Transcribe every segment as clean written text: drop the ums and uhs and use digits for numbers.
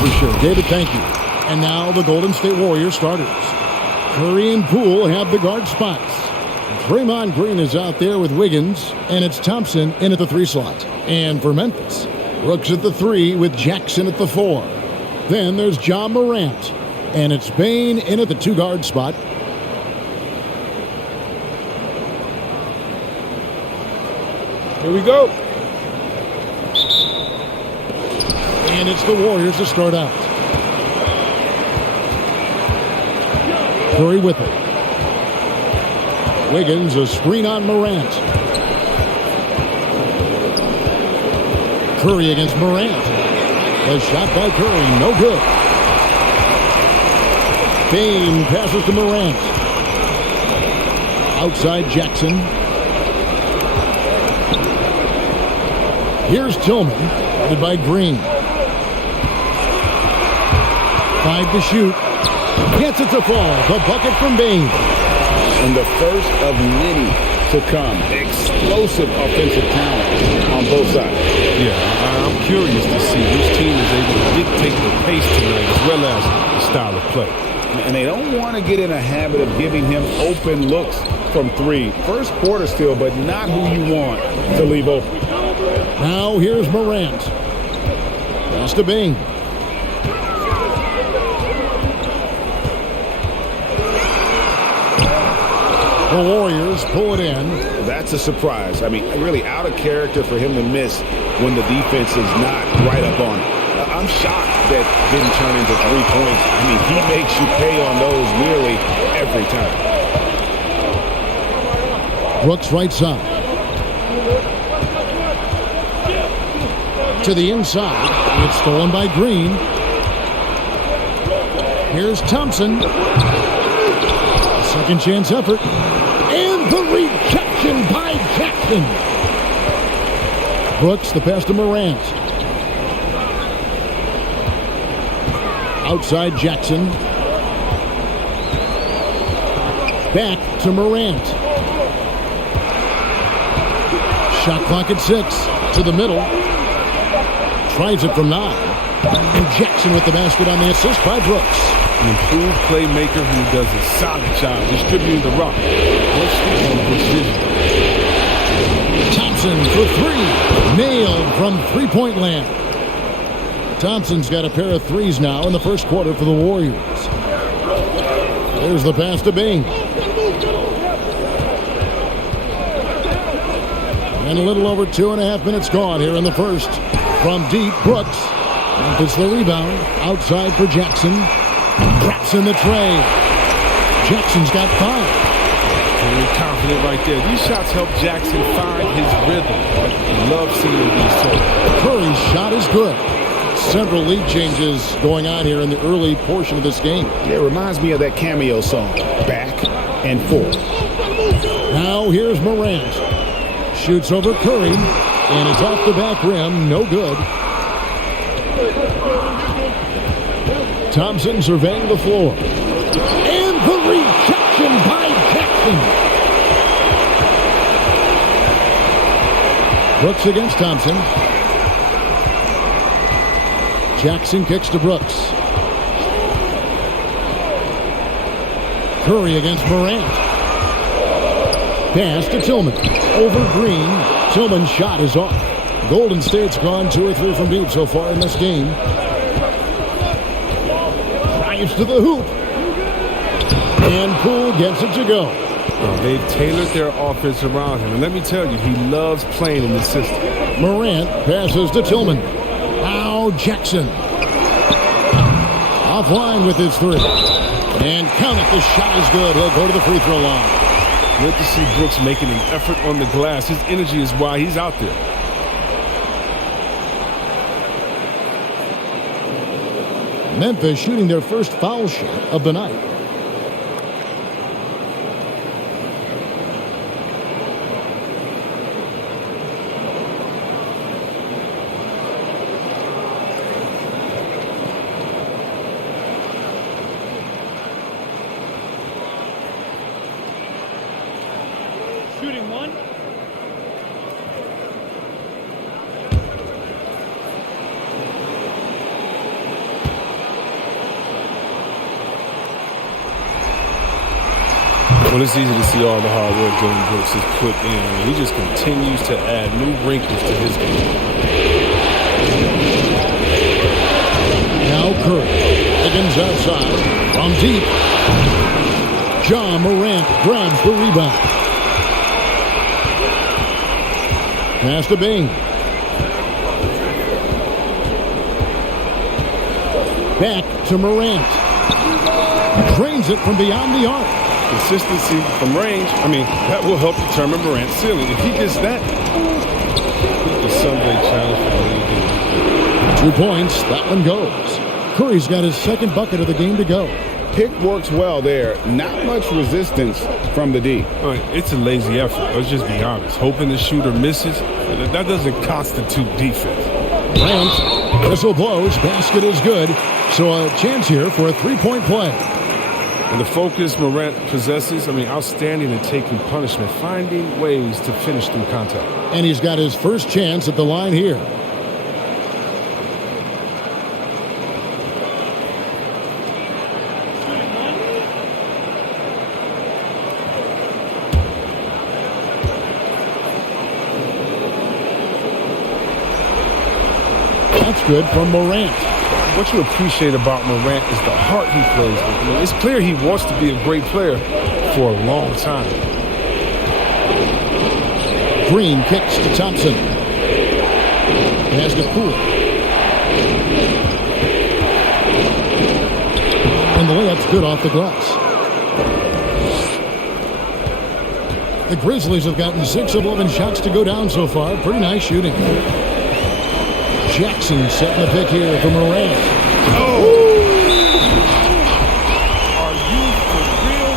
For sure. David, thank you. And now the Golden State Warriors starters. Curry and Poole have the guard spots. Draymond Green is out there with Wiggins, and it's Thompson in at the 3 slot. And for Memphis, Brooks at the 3 with Jackson at the 4. Then there's Ja Morant, and it's Bane in at the 2 guard spot. Here we go. And it's the Warriors to start out. Curry with it. Wiggins, a screen on Morant. Curry against Morant. A shot by Curry, no good. Bane passes to Morant. Outside Jackson. Here's Tillman, guarded by Green. 5 to shoot. Gets it to fall. The bucket from Bane. And the first of many to come. Explosive offensive talent on both sides. Yeah, I'm curious to see which team is able to dictate the pace tonight as well as the style of play. And they don't want to get in a habit of giving him open looks from 3. First quarter still, but not who you want to leave open. Now here's Morant. Pass to Bane. The Warriors pull it in. That's a surprise. I mean, really out of character for him to miss when the defense is not right up on it. I'm shocked that didn't turn into 3 points. I mean, he makes you pay on those nearly every time. Brooks right side. To the inside. It's stolen by Green. Here's Thompson. Second chance effort. And the rejection by Jackson. Brooks, the pass to Morant. Outside Jackson. Back to Morant. Shot clock at 6. To the middle. Tries it from 9. And Jackson with the basket on the assist by Brooks. An improved playmaker who does a solid job distributing the rock. Thompson for 3. Nailed from three-point land. Thompson's got a pair of 3s now in the first quarter for the Warriors. There's the pass to Bane. And a little over 2.5 minutes gone here in the first. From deep, Brooks. Memphis the rebound. Outside for Jackson. Drops in the tray. Jackson's got 5. Very confident right there. These shots help Jackson find his rhythm. Love seeing these so. Curry's shot is good. Several lead changes going on here in the early portion of this game. It reminds me of that cameo song, Back and Forth. Now here's Morant. Shoots over Curry, and it's off the back rim. No good. Thompson surveying the floor. And the rejection by Jackson. Brooks against Thompson. Jackson kicks to Brooks. Curry against Morant. Pass to Tillman. Over Green. Tillman's shot is off. Golden State's gone 2 or 3 from deep so far in this game. Drives to the hoop. And Poole gets it to go. They've tailored their offense around him. And let me tell you, he loves playing in this system. Morant passes to Tillman. Now Jackson. Offline with his 3. And count it, the shot is good. He'll go to the free throw line. Good to see Brooks making an effort on the glass. His energy is why he's out there. Memphis shooting their first foul shot of the night. Shooting 1. Well, it's easy to see all the hard work Dylan Brooks has put in. I mean, he just continues to add new wrinkles to his game. Now Curry. Higgins outside. From deep. John Morant grabs the rebound. Pass to Bain. Back to Morant. Drains it from beyond the arc. Consistency from range, I mean, that will help determine Morant's ceiling. If he gets that, the Sunday challenge for the league. 2 points. That one goes. Curry's got his second bucket of the game to go. Pick works well there. Not much resistance from the D. It's a lazy effort. Let's just be honest. Hoping the shooter misses, that doesn't constitute defense. Grant, whistle blows. Basket is good. So a chance here for a three-point play. And the focus Morant possesses, I mean, outstanding at taking punishment, finding ways to finish through contact. And he's got his first chance at the line here. That's good from Morant. What you appreciate about Morant is the heart he plays with. I mean, it's clear he wants to be a great player for a long time. Green kicks to Thompson. Pass to Poole. And the layup's good off the glass. The Grizzlies have gotten 6 of 11 shots to go down so far. Pretty nice shooting. Jackson setting the pick here for Morant. Oh! Are you for real?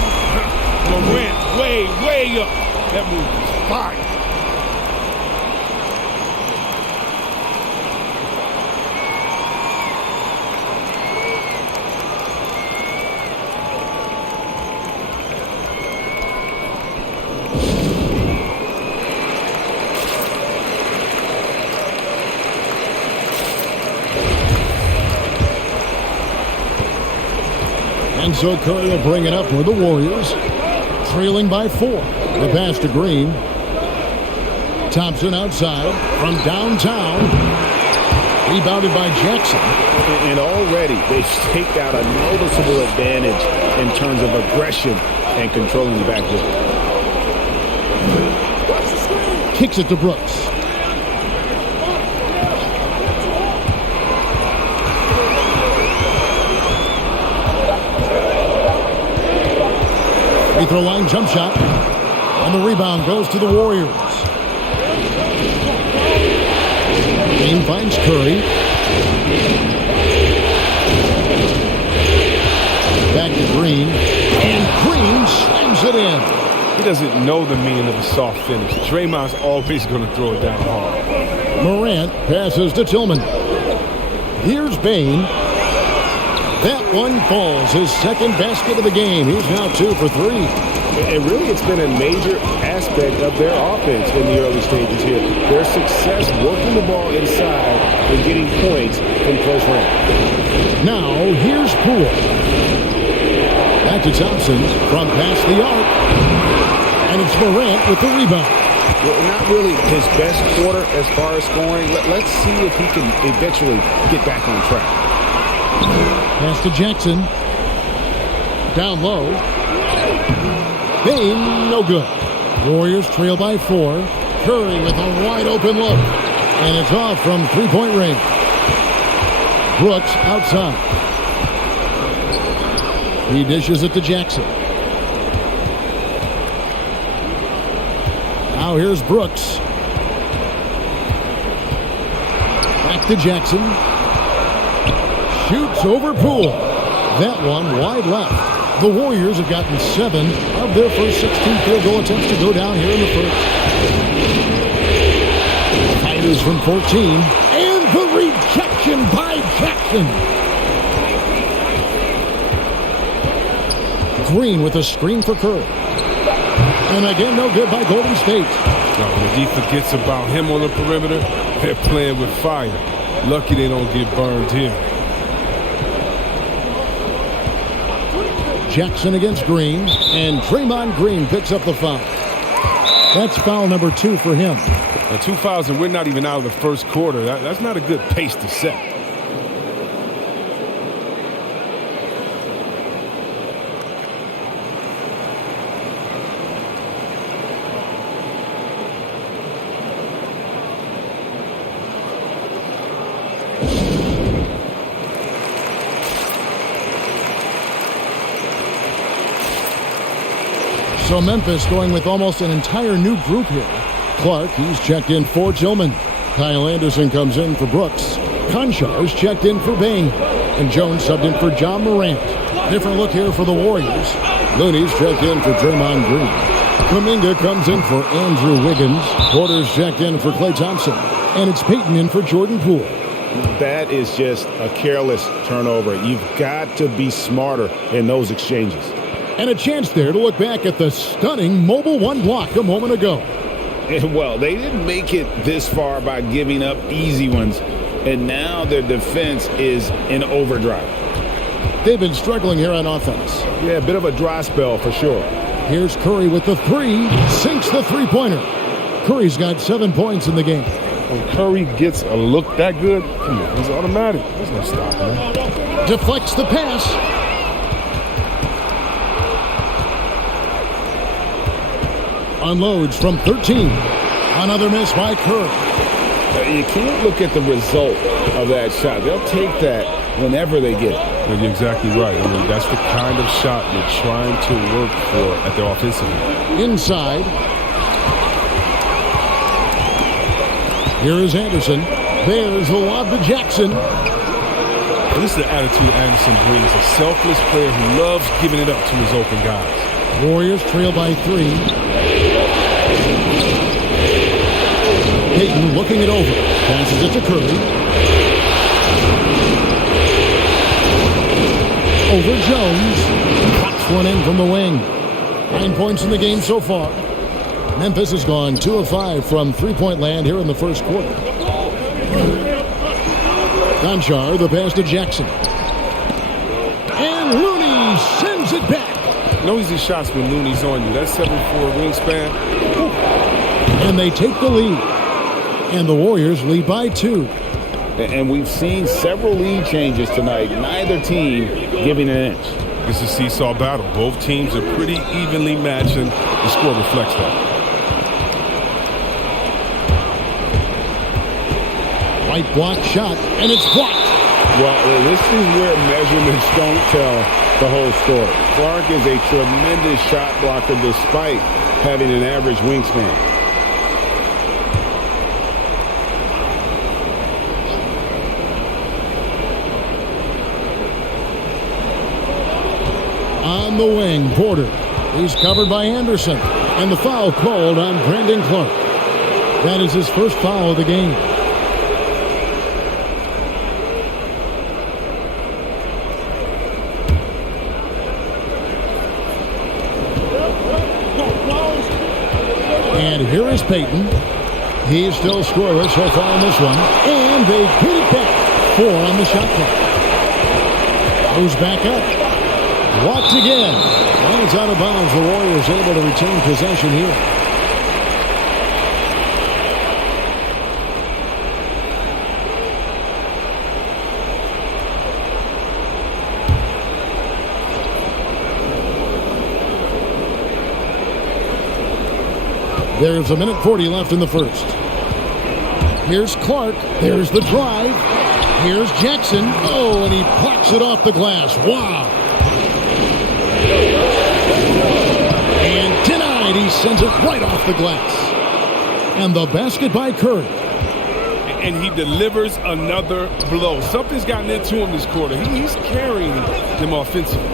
Morant way up. That move is fire. And so Curry will bring it up for the Warriors. Trailing by 4. The pass to Green. Thompson outside from downtown. Rebounded by Jackson. And already they've staked out a noticeable advantage in terms of aggression and controlling the backcourt. Kicks it to Brooks. Free throw line jump shot. And the rebound goes to the Warriors. Game finds Curry. Back to Green. And Green slams it in. He doesn't know the meaning of a soft finish. Draymond's always going to throw it down hard. Morant passes to Tillman. Here's Bain. That one falls. His second basket of the game. He's now 2 for 3. And really, it's been a major aspect of their offense in the early stages here. Their success working the ball inside and getting points from close range. Now, here's Poole. Back to Thompson from past the arc. And it's Morant with the rebound. Well, not really his best quarter as far as scoring. Let's see if he can eventually get back on track. Pass to Jackson. Down low. Bain, no good. Warriors trail by 4. Curry with a wide open look. And it's off from three-point range. Brooks outside. He dishes it to Jackson. Now here's Brooks. Back to Jackson. Shoots over Poole. That one wide left. The Warriors have gotten 7 of their first 16 field goal attempts to go down here in the first. Fighters from 14. And the rejection by Jackson. Green with a screen for Curry. And again, no good by Golden State. When the defense forgets about him on the perimeter, they're playing with fire. Lucky they don't get burned here. Jackson against Green, and Draymond Green picks up the foul. That's foul number 2 for him. Now, 2 fouls, and we're not even out of the first quarter. That's not a good pace to set. So Memphis going with almost an entire new group here. Clark, he's checked in for Tillman. Kyle Anderson comes in for Brooks. Konchar's checked in for Bain. And Jones subbed in for John Morant. Different look here for the Warriors. Looney's checked in for Draymond Green. Kuminga comes in for Andrew Wiggins. Porter's checked in for Klay Thompson. And it's Payton in for Jordan Poole. That is just a careless turnover. You've got to be smarter in those exchanges. And a chance there to look back at the stunning Mobile One block a moment ago. And well, they didn't make it this far by giving up easy ones, and now their defense is in overdrive. They've been struggling here on offense. Yeah, a bit of a dry spell for sure. Here's Curry with the 3, sinks the three-pointer. Curry's got 7 points in the game. When Curry gets a look that good, come on, he's automatic. There's no stopping him. Deflects the pass. Unloads from 13. Another miss by Curry. You can't look at the result of that shot. They'll take that whenever they get it. You're exactly right. I mean, that's the kind of shot you're trying to work for at the offensive end. Inside. Here is Anderson. There's the lob to Jackson. This is the attitude Anderson brings. A selfless player who loves giving it up to his open guys. Warriors trail by 3. Payton looking it over. Passes it to Curry. Over Jones. Pops one in from the wing. 9 points in the game so far. Memphis has gone 2 of 5 from three-point land here in the first quarter. Konchar, the pass to Jackson. And Looney sends it back. No easy shots when Looney's on you. That's 7'4" wingspan. And they take the lead. And the Warriors lead by 2. And we've seen several lead changes tonight. Neither team giving an inch. It's a seesaw battle. Both teams are pretty evenly matched, and the score reflects that. White block shot, and it's blocked. Well, this is where measurements don't tell the whole story. Clark is a tremendous shot blocker despite having an average wingspan. On the wing, Porter. He's covered by Anderson. And the foul called on Brandon Clark. That is his first foul of the game. And here is Payton. He's still scoreless so far in this one. And they put it back. 4 on the shot clock. Goes back up. Blocked again. And it's out of bounds. The Warriors able to retain possession here. There's 1:40 left in the first. Here's Clark. There's the drive. Here's Jackson. Oh, and he blocks it off the glass. Wow. And denied. He sends it right off the glass. And the basket by Curry. And he delivers another blow. Something's gotten into him this quarter. He's carrying them offensively.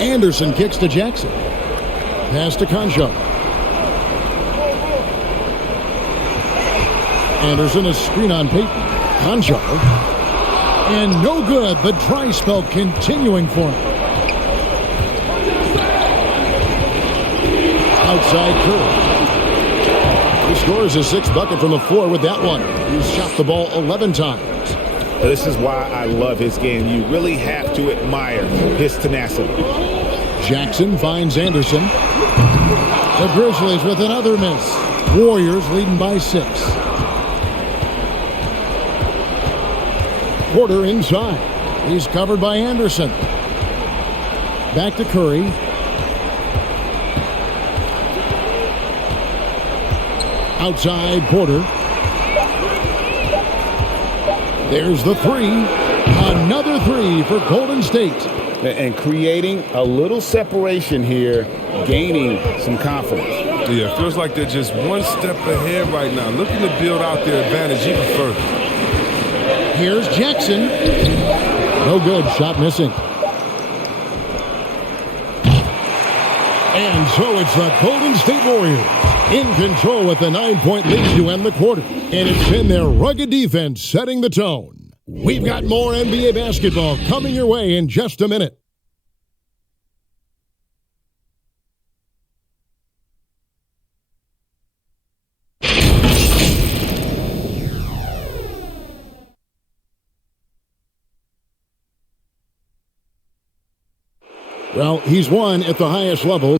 Anderson kicks to Jackson. Pass to Konchar. Anderson, a screen on Payton. Konchar. And no good. The dry spell continuing for him. Outside Curry. He scores his 6th bucket from the floor with that one. He's shot the ball 11 times. This is why I love his game. You really have to admire his tenacity. Jackson finds Anderson. The Grizzlies with another miss. Warriors leading by 6. Porter inside. He's covered by Anderson. Back to Curry. Outside Porter. There's the 3. Another 3 for Golden State. And creating a little separation here, gaining some confidence. Yeah, feels like they're just one step ahead right now, looking to build out their advantage even further. Here's Jackson. No good. Shot missing. And so it's the Golden State Warriors in control with a 9-point lead to end the quarter. And it's been their rugged defense setting the tone. We've got more NBA basketball coming your way in just a minute. Well, he's won at the highest level.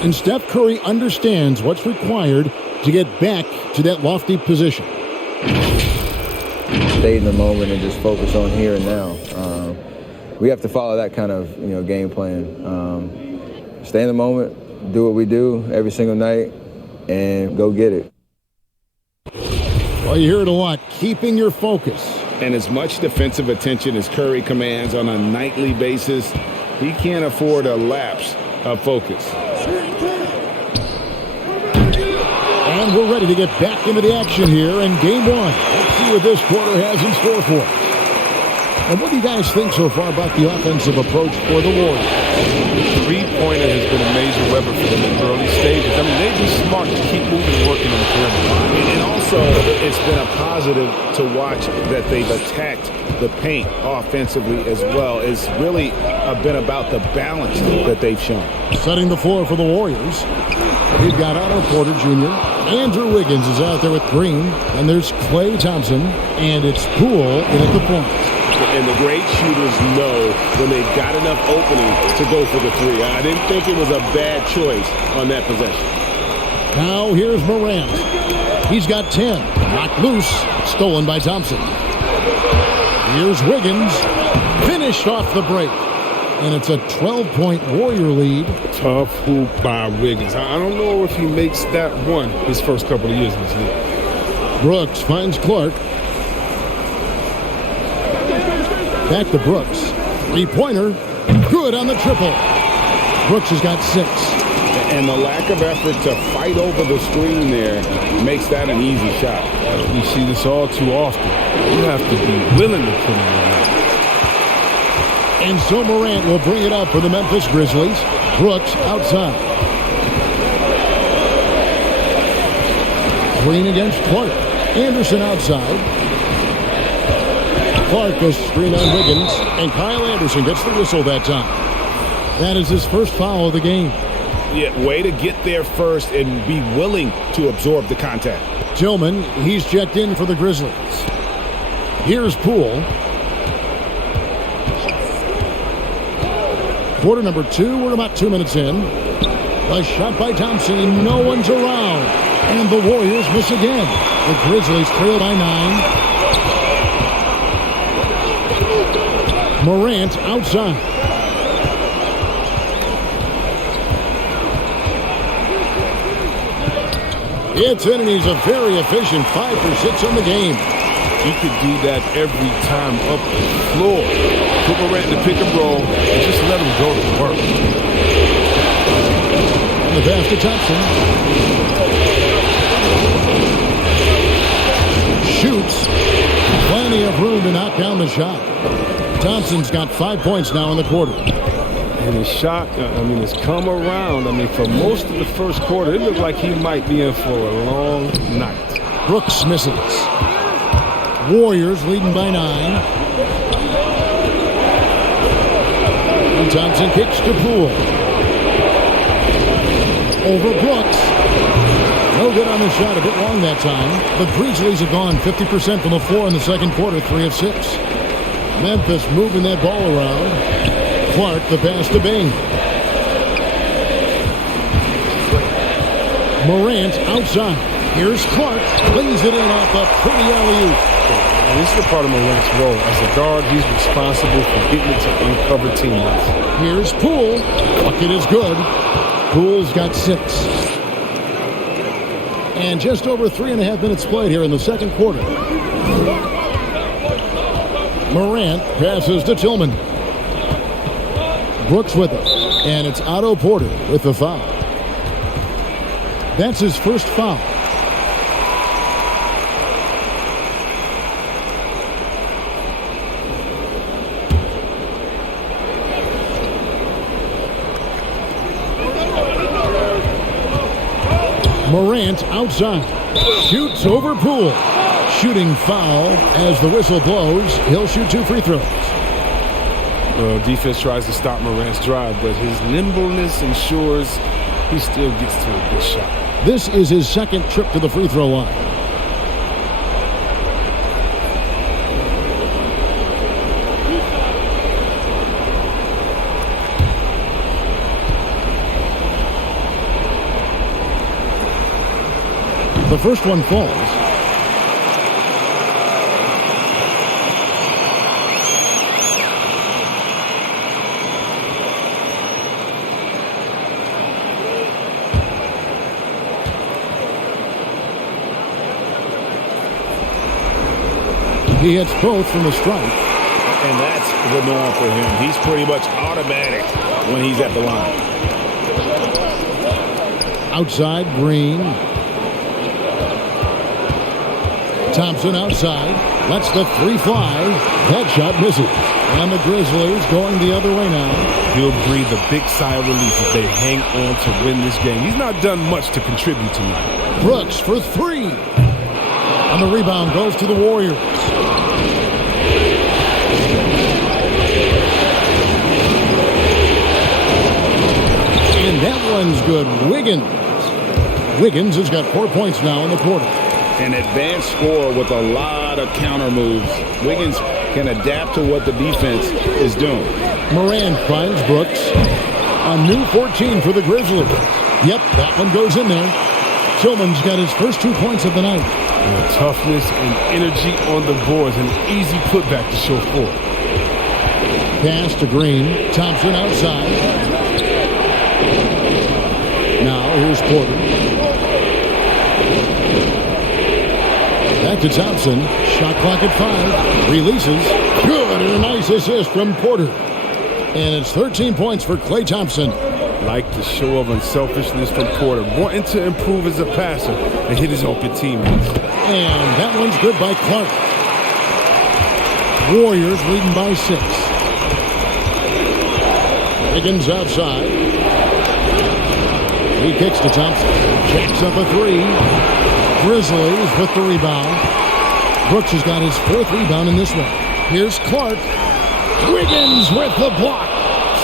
And Steph Curry understands what's required to get back to that lofty position. Stay in the moment and just focus on here and now. We have to follow that kind of game plan. Stay in the moment, do what we do every single night, and go get it. Well, you hear it a lot, keeping your focus. And as much defensive attention as Curry commands on a nightly basis, he can't afford a lapse of focus. And we're ready to get back into the action here in Game 1. Let's see what this quarter has in store for us. And what do you guys think so far about the offensive approach for the Warriors? The three-pointer has been a major weapon for them in the early stages. I mean, they've been smart to keep moving and working on the perimeter. And also, it's been a positive to watch that they've attacked the paint offensively as well. It's really been about the balance that they've shown. Setting the floor for the Warriors. We've got Otto Porter Jr. Andrew Wiggins is out there with Green. And there's Klay Thompson. And it's Poole in at the point. And the great shooters know when they've got enough opening to go for the 3. I didn't think it was a bad choice on that possession. Now here's Morant. He's got 10. Knocked loose. Stolen by Thompson. Here's Wiggins. Finished off the break. And it's a 12-point Warrior lead. Tough hoop by Wiggins. I don't know if he makes that one his first couple of years in this league. Brooks finds Clark. Back to Brooks. Three-pointer. Good on the triple. Brooks has got 6. And the lack of effort to fight over the screen there makes that an easy shot. We see this all too often. You have to be willing to put it in. And so Morant will bring it up for the Memphis Grizzlies. Brooks outside. Green against Clark. Anderson outside. Clark goes screen on Wiggins, and Kyle Anderson gets the whistle that time. That is his first foul of the game. Yeah, way to get there first and be willing to absorb the contact. Tillman, he's checked in for the Grizzlies. Here's Poole. Quarter number 2, we're about 2 minutes in. A shot by Thompson, no one's around. And the Warriors miss again. The Grizzlies trail by 9. Morant outside. It's in, and he's a very efficient 5 for 6 on the game. He could do that every time up the floor. Put Morant in the pick and roll and just let him go to work. And the pass to Thompson. Shoots. Plenty of room to knock down the shot. Thompson's got 5 points now in the quarter. And his shot, has come around. For most of the first quarter, it looked like he might be in for a long night. Brooks misses. Warriors leading by 9. And Thompson kicks to Poole. Over Brooks. No good on the shot, a bit long that time. The Grizzlies have gone 50% from the floor in the second quarter, 3 of 6. Memphis moving that ball around. Clark, the pass to Bain. Morant outside. Here's Clark. Lays it in off a pretty alley-oop. And this is a part of Morant's role. As a guard, he's responsible for getting it to uncovered teammates. Here's Poole. Bucket is good. Poole's got 6. And just over 3.5 minutes played here in the second quarter. Morant passes to Tillman. Brooks with it. And it's Otto Porter with the foul. That's his first foul. Morant outside. Shoots over Poole. Shooting foul as the whistle blows. He'll shoot 2 free throws. Well, defense tries to stop Morant's drive, but his nimbleness ensures he still gets to a good shot. This is his second trip to the free throw line. The first one falls. He hits both from the stripe. And that's the norm for him. He's pretty much automatic when he's at the line. Outside, Green. Thompson outside. Lets the 3 fly. That shot misses. And the Grizzlies going the other way now. He'll breathe a big sigh of relief if they hang on to win this game. He's not done much to contribute tonight. Brooks for 3. And the rebound goes to the Warriors. And that one's good. Wiggins has got 4 points now in the quarter. An advanced scorer with a lot of counter moves. Wiggins can adapt to what the defense is doing. Morant finds Brooks. A new 14 for the Grizzlies. Yep, that one goes in there. Tillman's got his first 2 points of the night. Toughness and energy on the boards. An easy putback to show for it. Pass to Green. Thompson outside. Now here's Porter. Back to Thompson. Shot clock at 5. Releases. Good, and a nice assist from Porter. And it's 13 points for Klay Thompson. Like the show of unselfishness from Porter. Wanting to improve as a passer and hit his open teammates. And that one's good by Clark. Warriors leading by 6. Wiggins outside. He kicks to Thompson. Jacks up a 3. Grizzlies with the rebound. Brooks has got his 4th rebound in this one. Here's Clark. Wiggins with the block.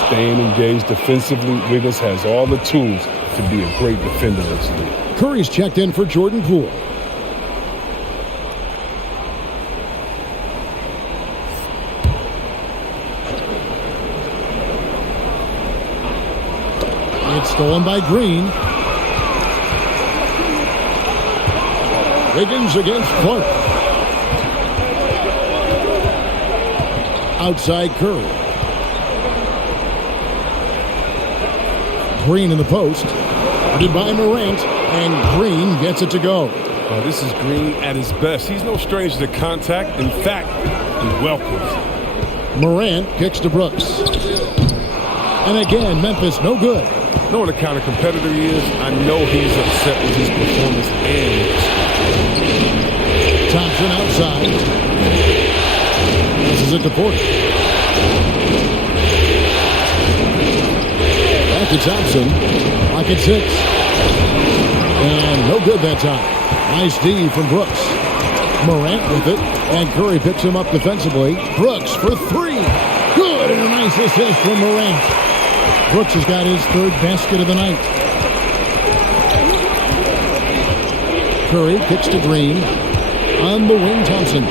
Staying engaged defensively, Wiggins has all the tools to be a great defender this league. Curry's checked in for Jordan Poole. It's stolen by Green. Wiggins against Clark. Outside Curry. Green in the post. Guarded by Morant. And Green gets it to go. This is Green at his best. He's no stranger to contact. In fact, he welcomes. Morant kicks to Brooks. And again, Memphis no good. Knowing the kind of competitor he is, I know he's upset with his performance and Thompson outside. This is it to Porter. to Thompson. Like it's 6. And no good that time. Nice D from Brooks. Morant with it. And Curry picks him up defensively. Brooks for 3. Good, and a nice assist from Morant. Brooks has got his 3rd basket of the night. Curry kicks to Green. On the wing, Thompson.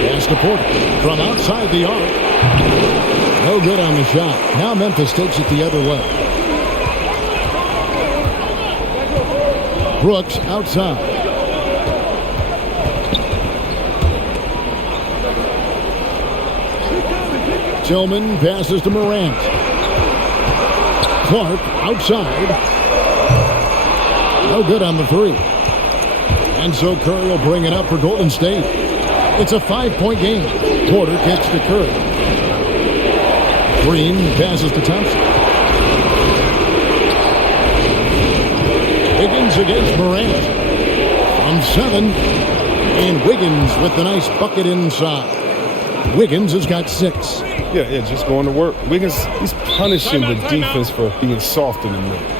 Pass to Porter from outside the arc. No good on the shot. Now Memphis takes it the other way. Brooks outside. Tillman passes to Morant. Clark outside. No good on the 3. And so Curry will bring it up for Golden State. It's a 5-point game. Porter kicks to Curry. Green passes to Thompson. Wiggins against Morant. From 7. And Wiggins with the nice bucket inside. Wiggins has got 6. Yeah, just going to work. Wiggins, he's punishing the defense for being soft in the middle.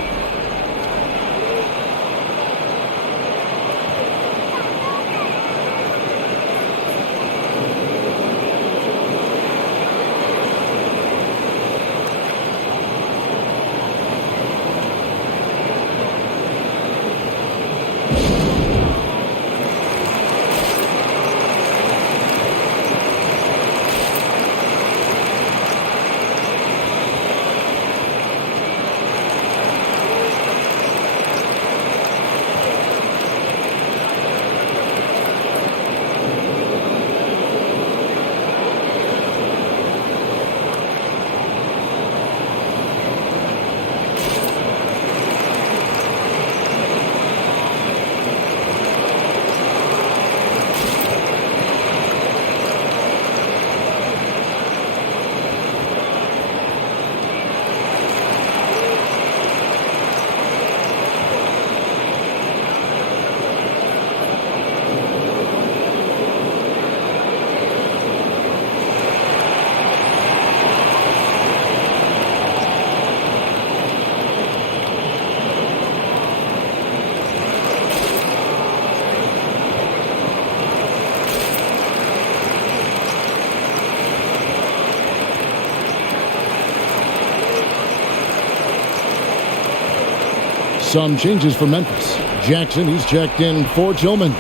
Some changes for Memphis. Jackson, he's checked in for Tillman.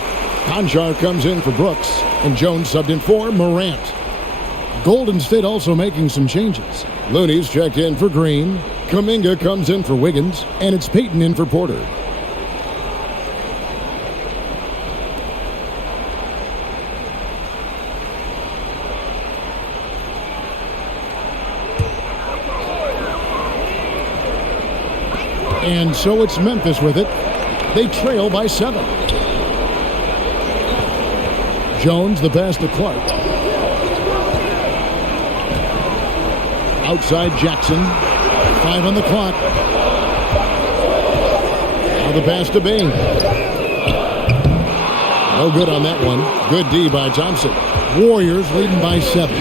Conchar comes in for Brooks. And Jones subbed in for Morant. Golden State also making some changes. Looney's checked in for Green. Kuminga comes in for Wiggins. And it's Payton in for Porter. And so it's Memphis with it. They trail by 7. Jones, the pass to Clark. Outside Jackson. 5 on the clock. Now the pass to Bain. No good on that one. Good D by Thompson. Warriors leading by 7.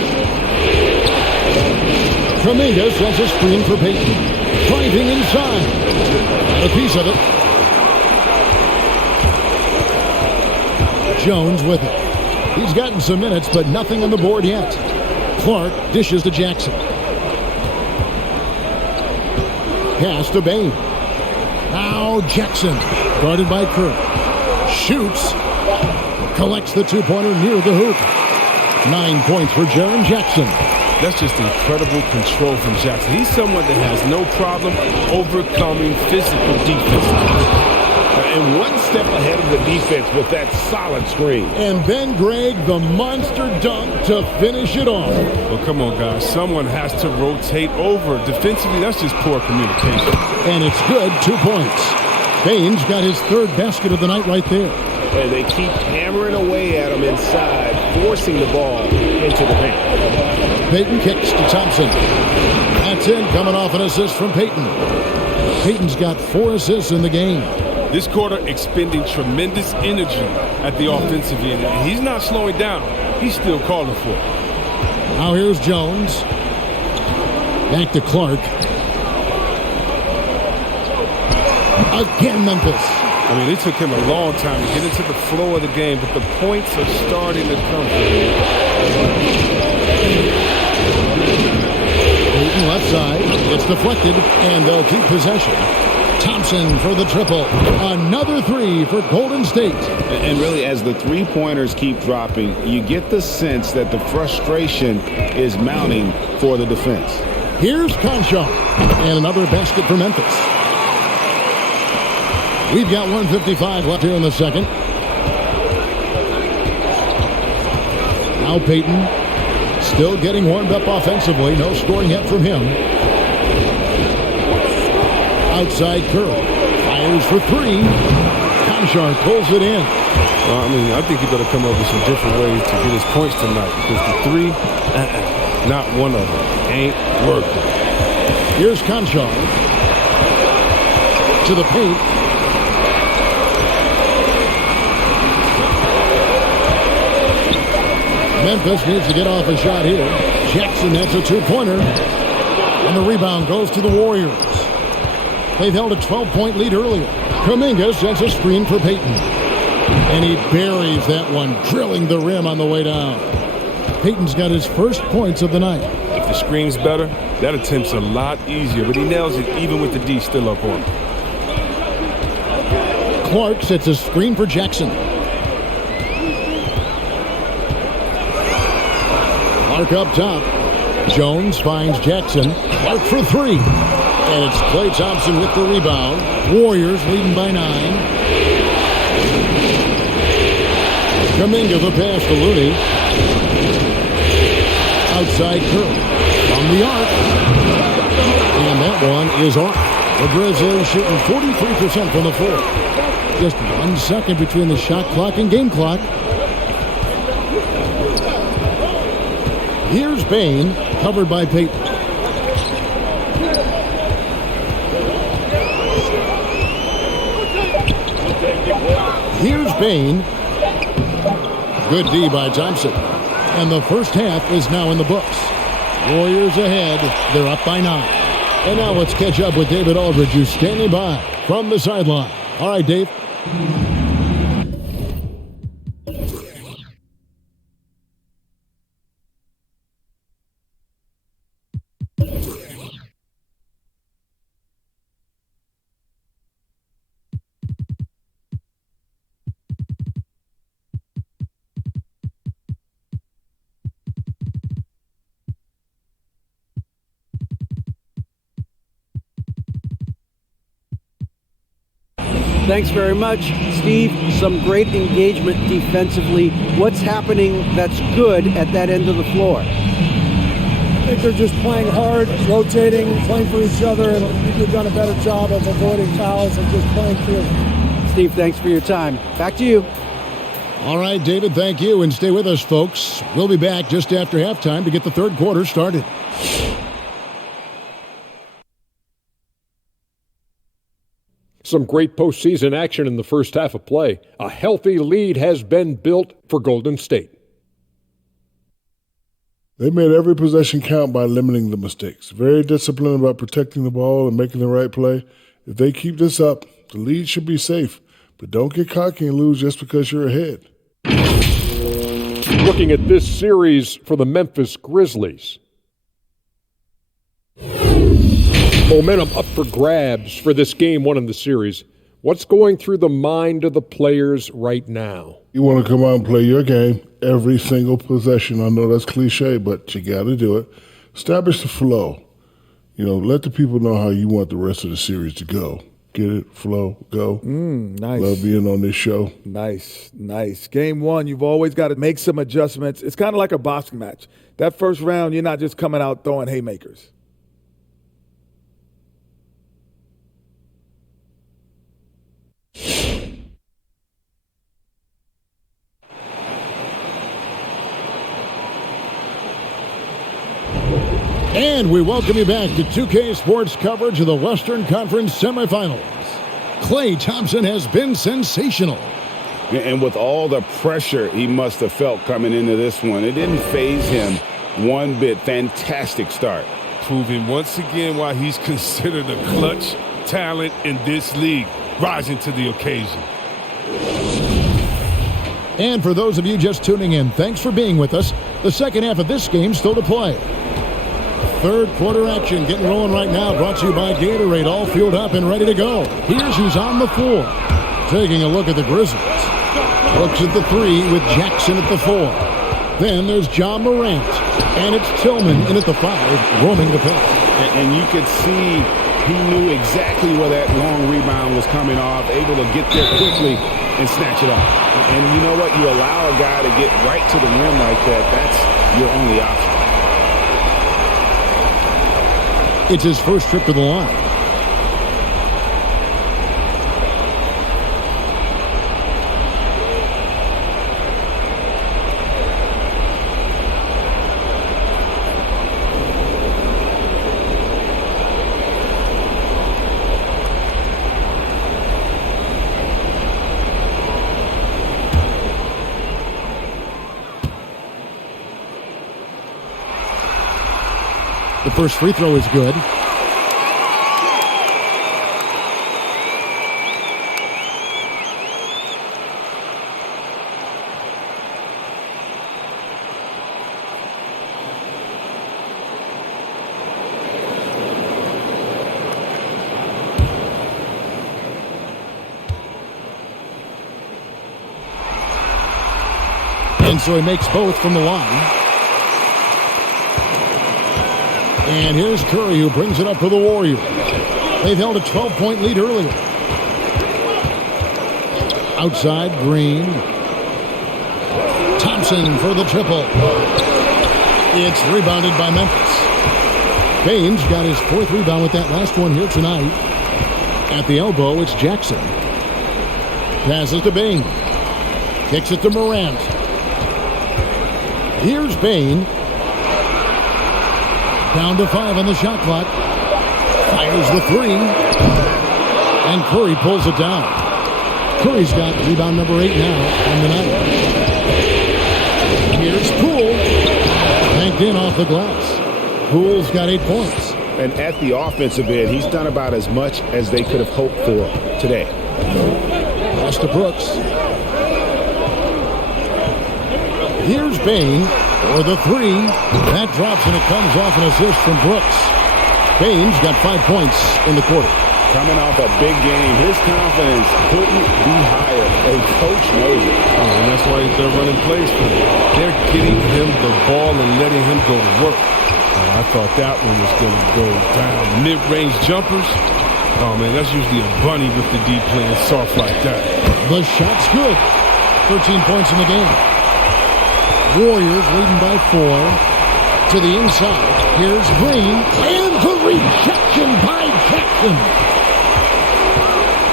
Kuminga sets a screen for Payton. Driving inside. A piece of it. Jones with it. He's gotten some minutes, but nothing on the board yet. Clark dishes to Jackson. Pass to Bain. Now Jackson, guarded by Curry. Shoots. Collects the 2-pointer near the hoop. 9 points for Jaren Jackson. That's just incredible control from Jackson. He's someone that has no problem overcoming physical defense. And one step ahead of the defense with that solid screen. And then, Greg, the monster dunk to finish it off. Well, come on, guys. Someone has to rotate over. Defensively, that's just poor communication. And it's good. 2 points. Bain's got his 3rd basket of the night right there. And they keep hammering away at him inside, forcing the ball into the paint. Payton kicks to Thompson. That's in, coming off an assist from Payton. Payton's got 4 assists in the game. This quarter expending tremendous energy at the offensive end. He's not slowing down. He's still calling for it. Now here's Jones. Back to Clark. Again, Memphis. I mean, it took him a long time to get into the flow of the game, but the points are starting to come from him. Peyton left side. It's deflected, and they'll keep possession. Thompson for the triple. Another three for Golden State. And really, as the three-pointers keep dropping, you get the sense that the frustration is mounting for the defense. Here's Conchar. And another basket for Memphis. We've got 1:55 left here in the second. Now Peyton still getting warmed up offensively. No scoring yet from him. Outside curl. Fires for three. Conchar pulls it in. Well, I mean, I think he better come up with some different ways to get his points tonight, because the three, not one of them, ain't working. Here's Conchar. To the paint. Memphis needs to get off a shot here. Jackson, that's a two-pointer. And the rebound goes to the Warriors. They've held a 12-point lead earlier. Kuminga sends a screen for Peyton. And he buries that one, drilling the rim on the way down. Peyton's got his first points of the night. If the screen's better, that attempt's a lot easier, but he nails it even with the D still up on him. Clark sets a screen for Jackson. Clark up top. Jones finds Jackson. Clark for three. And it's Klay Thompson with the rebound. Warriors leading by 9. Kuminga the pass to Looney. Outside curl. From the arc. And that one is off. The Grizzlies shooting 43% from the floor. Just 1 second between the shot clock and game clock. Here's Bain, covered by Peyton. Here's Bain. Good D by Thompson. And the first half is now in the books. Warriors ahead. They're up by 9. And now let's catch up with David Aldridge, who's standing by from the sideline. All right, Dave. Thanks very much, Steve. Some great engagement defensively. What's happening that's good at that end of the floor? I think they're just playing hard, rotating, playing for each other, and we've done a better job of avoiding fouls and just playing through. Steve, thanks for your time. Back to you. All right, David, thank you. And stay with us, folks. We'll be back just after halftime to get the third quarter started. Some great postseason action in the first half of play. A healthy lead has been built for Golden State. They made every possession count by limiting the mistakes. Very disciplined about protecting the ball and making the right play. If they keep this up, the lead should be safe. But don't get cocky and lose just because you're ahead. Looking at this series for the Memphis Grizzlies. Momentum up for grabs for this game 1 in the series. What's going through the mind of the players right now? You want to come out and play your game every single possession. I know that's cliche, but you got to do it. Establish the flow. Let the people know how you want the rest of the series to go. Get it? Flow, go. Nice. Love being on this show. Nice. Game 1, you've always got to make some adjustments. It's kind of like a boxing match. That first round, you're not just coming out throwing haymakers. And we welcome you back to 2K Sports coverage of the Western Conference semifinals. Klay Thompson has been sensational. And with all the pressure he must have felt coming into this one, it didn't faze him one bit. Fantastic start. proving once again why he's considered a clutch talent in this league, rising to the occasion. And for those of you just tuning in, thanks for being with us. The second half of this game still to play. Third quarter action getting rolling right now, brought to you by Gatorade, all fueled up and ready to go. Here's who's on the floor. Taking a look at the Grizzlies. Looks at the 3 with Jackson at the 4. Then there's John Morant, and it's Tillman in at the 5, roaming the paint. And you could see he knew exactly where that long rebound was coming off, able to get there quickly and snatch it up. And you know what? You allow a guy to get right to the rim like that, that's your only option. It's his first trip to the line. The first free throw is good. And so he makes both from the line. And here's Curry, who brings it up for the Warriors. They've held a 12-point lead earlier. Outside, Green. Thompson for the triple. It's rebounded by Memphis. Baines got his 4th rebound with that last one here tonight. At the elbow, it's Jackson. Passes to Baines. Kicks it to Morant. Here's Baines. Down to 5 on the shot clock. Fires the 3. And Curry pulls it down. Curry's got rebound number 8 now on the night. Here's Poole. Banked in off the glass. Poole's got 8 points. And at the offensive end, he's done about as much as they could have hoped for today. Pass to Brooks. Here's Baines. For the 3, that drops and it comes off an assist from Brooks. Baines got 5 points in the quarter. Coming off a big game, his confidence couldn't be higher, and coach knows it. And that's why they're running plays for him. They're getting him the ball and letting him go to work. I thought that one was going to go down. Mid-range jumpers, oh man, that's usually a bunny with the D playing soft like that. The shot's good. 13 points in the game. Warriors leading by 4 to the inside. Here's Green, and the rejection by Jackson.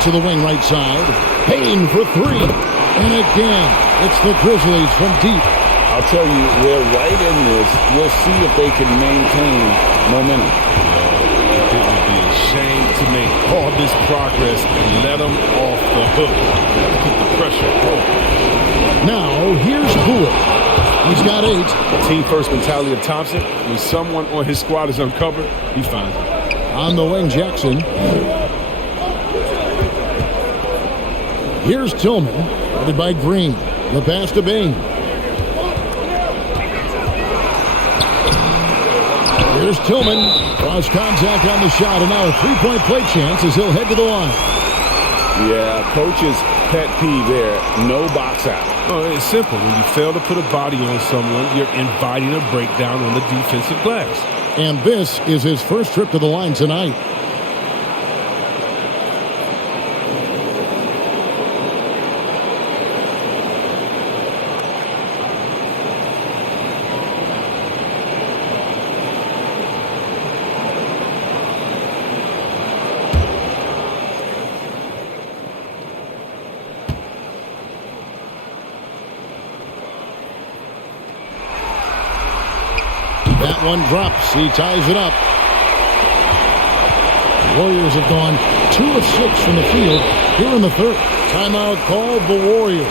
To the wing right side. Payne for 3. And again, it's the Grizzlies from deep. I'll tell you, we're right in this. We'll see if they can maintain momentum. It would be a shame to make all this progress and let them off the hook. Keep the pressure on. Now, here's Poole. He's got 8. Team first mentality of Thompson. When someone on his squad is uncovered, he finds it. On the wing, Jackson. Here's Tillman, headed by Green. The pass to Baines. Here's Tillman. Cross contact on the shot, and now a 3-point play chance as he'll head to the line. Yeah, coach's pet peeve there. No box out. Oh, it's simple. When you fail to put a body on someone, you're inviting a breakdown on the defensive glass. And this is his first trip to the line tonight. That one drops. He ties it up. The Warriors have gone 2 of 6 from the field here in the third. Timeout called the Warriors.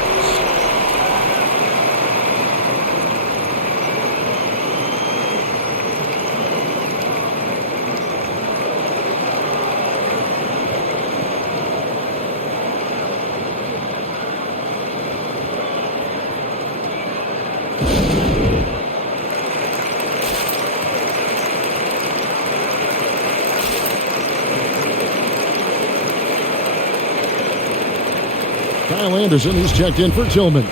Kyle Anderson. He's checked in for Tillman.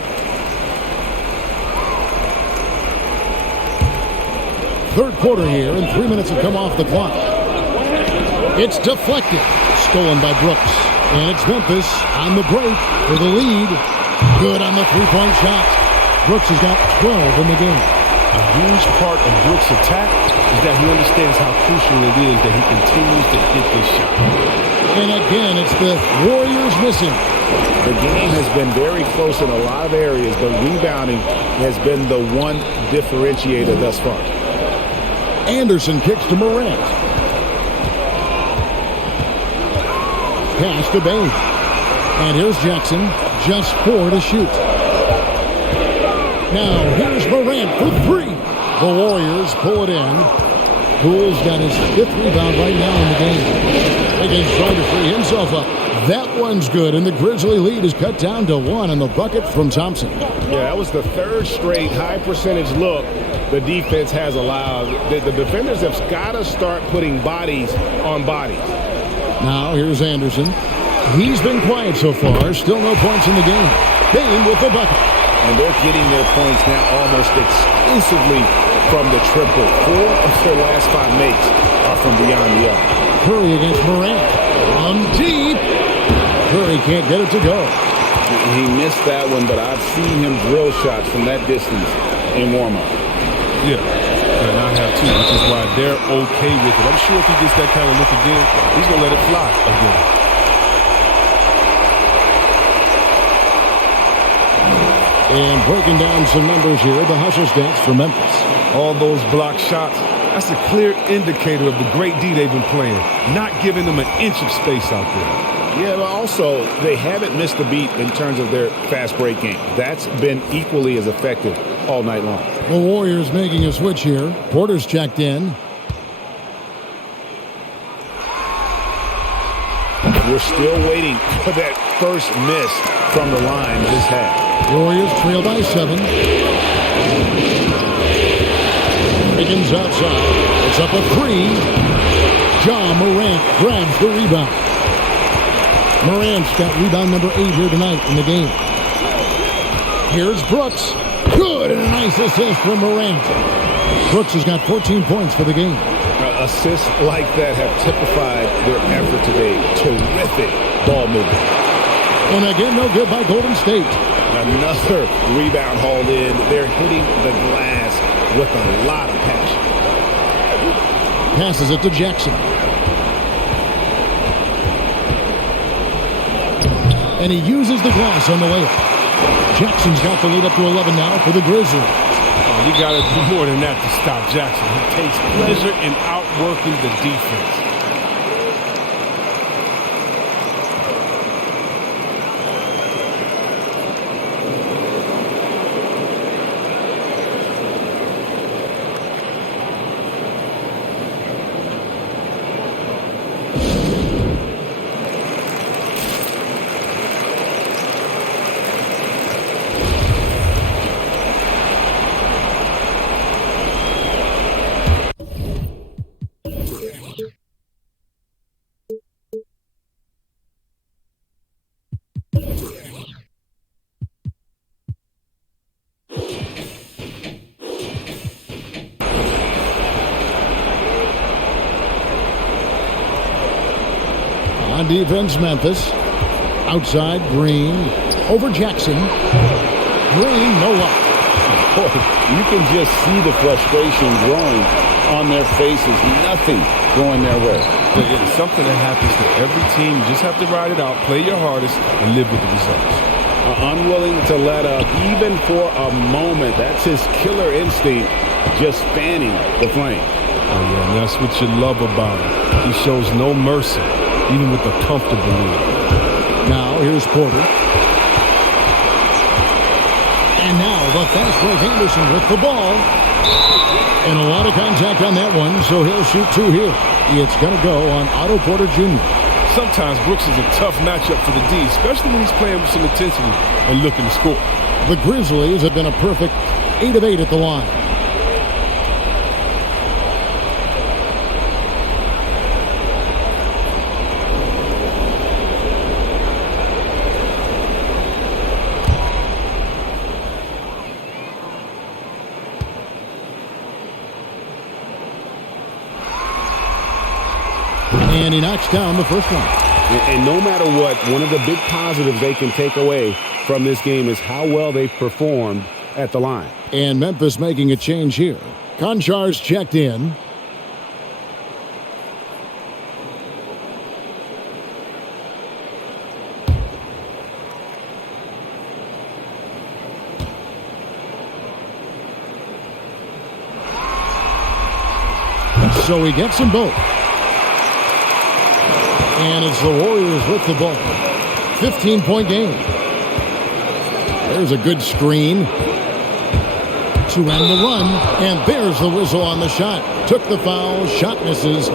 Third quarter here, and 3 minutes have come off the clock. It's deflected. Stolen by Brooks. And it's Memphis on the break for the lead. Good on the three-point shot. Brooks has got 12 in the game. A huge part of Brooks' attack is that he understands how crucial it is that he continues to hit this shot. And again, it's the Warriors missing. The game has been very close in a lot of areas, but rebounding has been the one differentiator thus far. Anderson kicks to Morant. Pass to Bain. And here's Jackson, just 4 to shoot. Now, here's Morant for 3. The Warriors pull it in. Poole's got his 5th rebound right now in the game. Wiggins trying to free himself up. That one's good, and the Grizzly lead is cut down to 1 on the bucket from Thompson. Yeah, that was the 3rd straight high-percentage look the defense has allowed. The defenders have got to start putting bodies on bodies. Now, here's Anderson. He's been quiet so far. Still no points in the game. Bain with the bucket. And they're getting their points now almost exclusively from the triple. 4 of their last 5 makes are from beyond the arc. Curry against Morant. On deep. Curry can't get it to go. He missed that one, but I've seen him drill shots from that distance in warm-up. Yeah, and I have too, which is why they're okay with it. I'm sure if he gets that kind of look again, he's going to let it fly again. And breaking down some numbers here, the hustle stats for Memphis. All those block shots, that's a clear indicator of the great D they've been playing, not giving them an inch of space out there. Yeah, but also, they haven't missed a beat in terms of their fast break game. That's been equally as effective all night long. The Warriors making a switch here. Porter's checked in. We're still waiting for that first miss from the line this half. Warriors trail by 7. Wiggins outside. It's up a 3. John Morant grabs the rebound. Morant's got rebound number 8 here tonight in the game. Here's Brooks. Good, and a nice assist from Morant. Brooks has got 14 points for the game. Assists like that have typified their effort today. Terrific ball movement. And again, no good by Golden State. Another rebound hauled in. They're hitting the glass with a lot of passion. Passes it to Jackson. And he uses the glass on the layup. Jackson's got the lead up to 11 now for the Grizzlies. Oh, you got to do more than that to stop Jackson. He takes pleasure in outworking the defense. On defense, Memphis. Outside, Green. Over Jackson. Green, no luck. You can just see the frustration growing on their faces. Nothing going their way. It's something that happens to every team. You just have to ride it out, play your hardest, and live with the results. Unwilling to let up, even for a moment. That's his killer instinct, just fanning the flame. Oh, yeah, and that's what you love about him. He shows no mercy, even with a comfortable lead. Now, here's Porter. And now, the fast break Anderson with the ball. And a lot of contact on that one, so he'll shoot 2 here. It's going to go on Otto Porter Jr. Sometimes Brooks is a tough matchup for the D, especially when he's playing with some intensity and looking to score. The Grizzlies have been a perfect 8 of 8 at the line. And he knocks down the first one. And no matter what, one of the big positives they can take away from this game is how well they've performed at the line. And Memphis making a change here. Konchar's checked in. So he gets them both. And it's the Warriors with the ball. 15-point game. There's a good screen to end the run. And there's the whistle on the shot. Took the foul. Shot misses.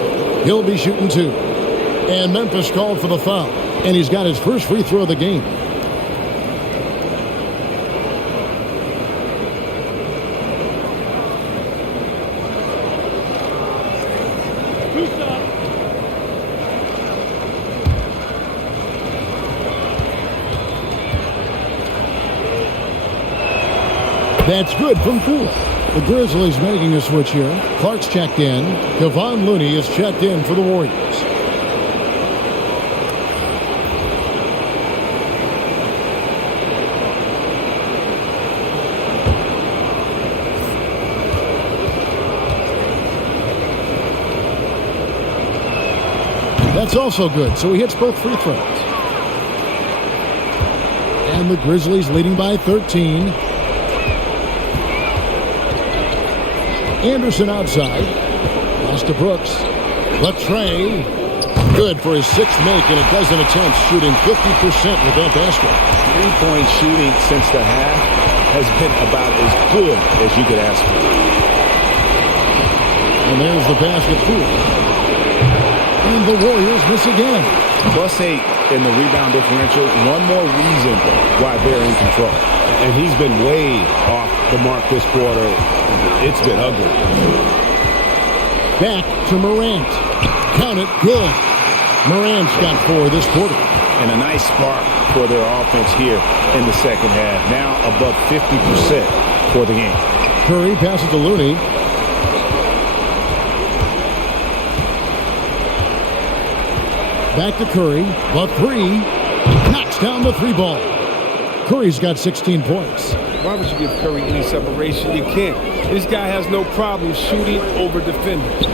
He'll be shooting two. And Memphis called for the foul. And he's got his first free throw of the game. That's good from Poole. The Grizzlies making a switch here. Clark's checked in. Kevon Looney is checked in for the Warriors. That's also good, so he hits both free throws. And the Grizzlies leading by 13. Anderson outside. Pass to Brooks. Latrey. Good for his sixth make, and a dozen attempts, shooting 50% with that basket. 3-point shooting since the half has been about as good as you could ask for. And there's the basket Poole. And the Warriors miss again. +8 in the rebound differential. One more reason why they're in control. And he's been way off the mark this quarter. It's been ugly. Back to Morant. Count it, good. Morant's got 4 this quarter. And a nice spark for their offense here in the second half. Now above 50% for the game. Curry passes to Looney. Back to Curry. The three. Knocks down the three ball. Curry's got 16 points. Why would you give Curry any separation? You can't. This guy has no problem shooting over defenders.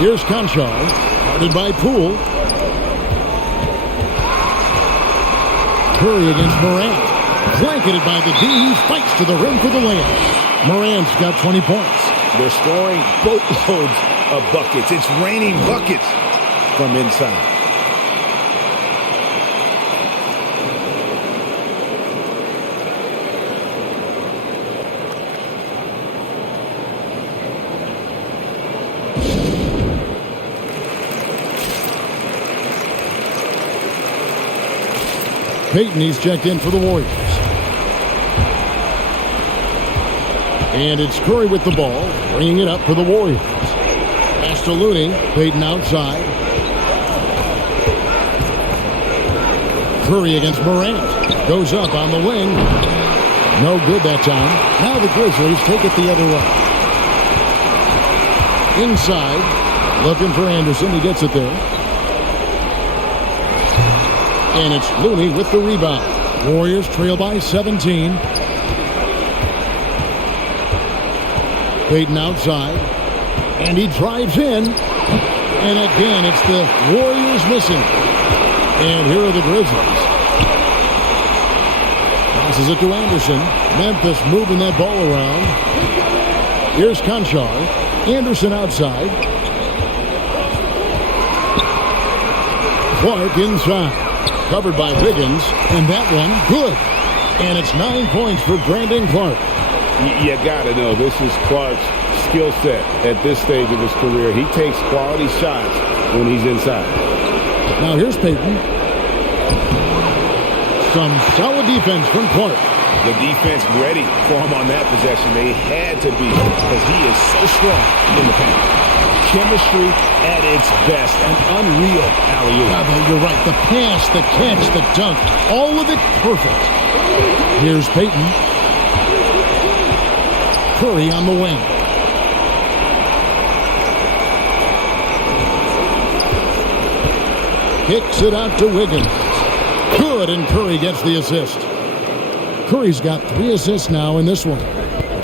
Here's Konchar, guarded by Poole. Curry against Morant. Blanketed by the D. He fights to the rim for the layup. Morant's got 20 points. They're scoring boatloads of buckets. It's raining buckets from inside. Payton, he's checked in for the Warriors. And it's Curry with the ball, bringing it up for the Warriors. Pass to Looney, Payton outside. Curry against Morant. Goes up on the wing. No good that time. Now the Grizzlies take it the other way. Inside, looking for Anderson. He gets it there. And it's Looney with the rebound. Warriors trail by 17. Payton outside. And he drives in. And again, it's the Warriors missing. And here are the Grizzlies. Passes it to Anderson. Memphis moving that ball around. Here's Konchar. Anderson outside. Clark inside. Covered by Wiggins, and that one, good. And it's 9 points for Brandon Clark. You got to know, this is Clark's skill set at this stage of his career. He takes quality shots when he's inside. Now here's Payton. Some solid defense from Clark. The defense ready for him on that possession. They had to be, because he is so strong in the paint. Chemistry at its best. An unreal alley-oop. You're right. The pass, the catch, the dunk, all of it perfect. Here's Payton. Curry on the wing. Kicks it out to Wiggins. Good, and Curry gets the assist. Curry's got 3 assists now in this one.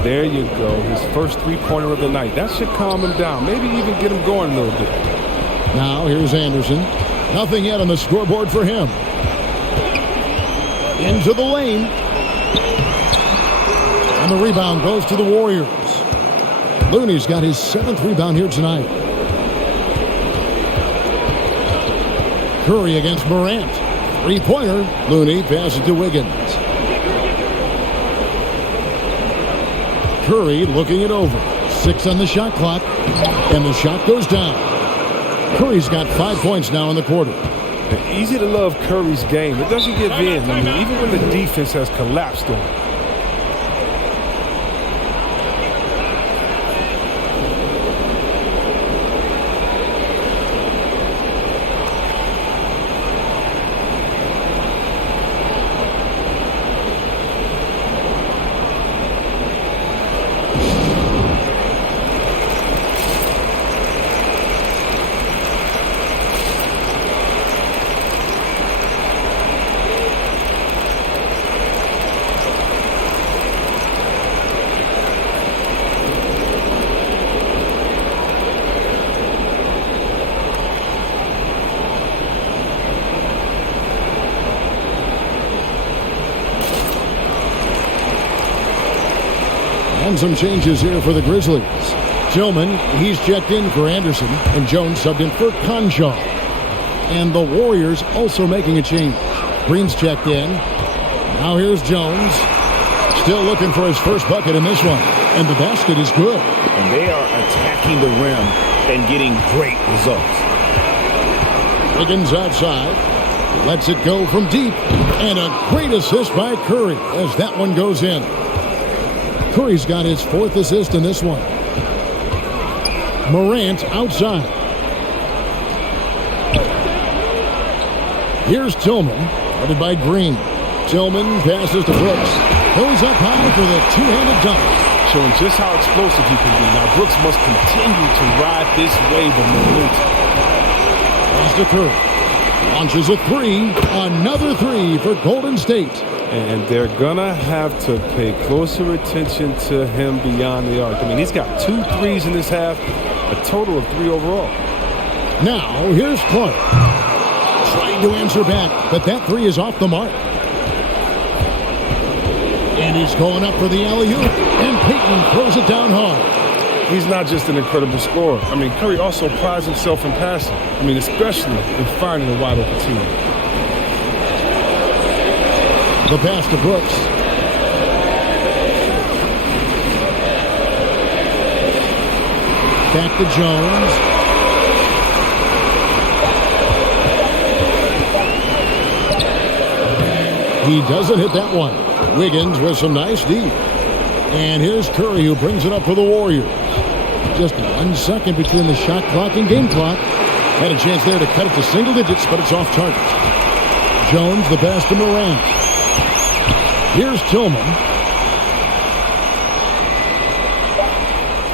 There you go. His first three-pointer of the night. That should calm him down. Maybe even get him going a little bit. Now here's Anderson. Nothing yet on the scoreboard for him. Into the lane. And the rebound goes to the Warriors. Looney's got his 7th rebound here tonight. Curry against Morant. 3-pointer. Looney passes to Wiggins. Curry looking it over. 6 on the shot clock. And the shot goes down. Curry's got 5 points now in the quarter. Easy to love Curry's game. It doesn't give in. I mean, even when the defense has collapsed on him. And some changes here for the Grizzlies. Tillman, he's checked in for Anderson, and Jones subbed in for Conjaw. And the Warriors also making a change. Green's checked in. Now here's Jones. Still looking for his first bucket in this one. And the basket is good. And they are attacking the rim and getting great results. Wiggins outside. Lets it go from deep. And a great assist by Curry as that one goes in. Curry's got his 4th assist in this one. Morant outside. Here's Tillman, headed by Green. Tillman passes to Brooks. Goes up high for the two-handed dunk. Showing just how explosive he can be. Now Brooks must continue to ride this wave of momentum. Pass to Curry. Launches a 3. Another 3 for Golden State. And they're going to have to pay closer attention to him beyond the arc. I mean, he's got 2 threes in this half, a total of 3 overall. Now, here's Clark. Trying to answer back, but that 3 is off the mark. And he's going up for the alley-oop, and Payton throws it down hard. He's not just an incredible scorer. I mean, Curry also prides himself in passing. I mean, especially in finding a wide-open team. The pass to Brooks. Back to Jones. He doesn't hit that one. Wiggins with some nice D. And here's Curry who brings it up for the Warriors. Just 1 second between the shot clock and game clock. Had a chance there to cut it to single digits, but it's off target. Jones, the pass to Morant. Here's Tillman.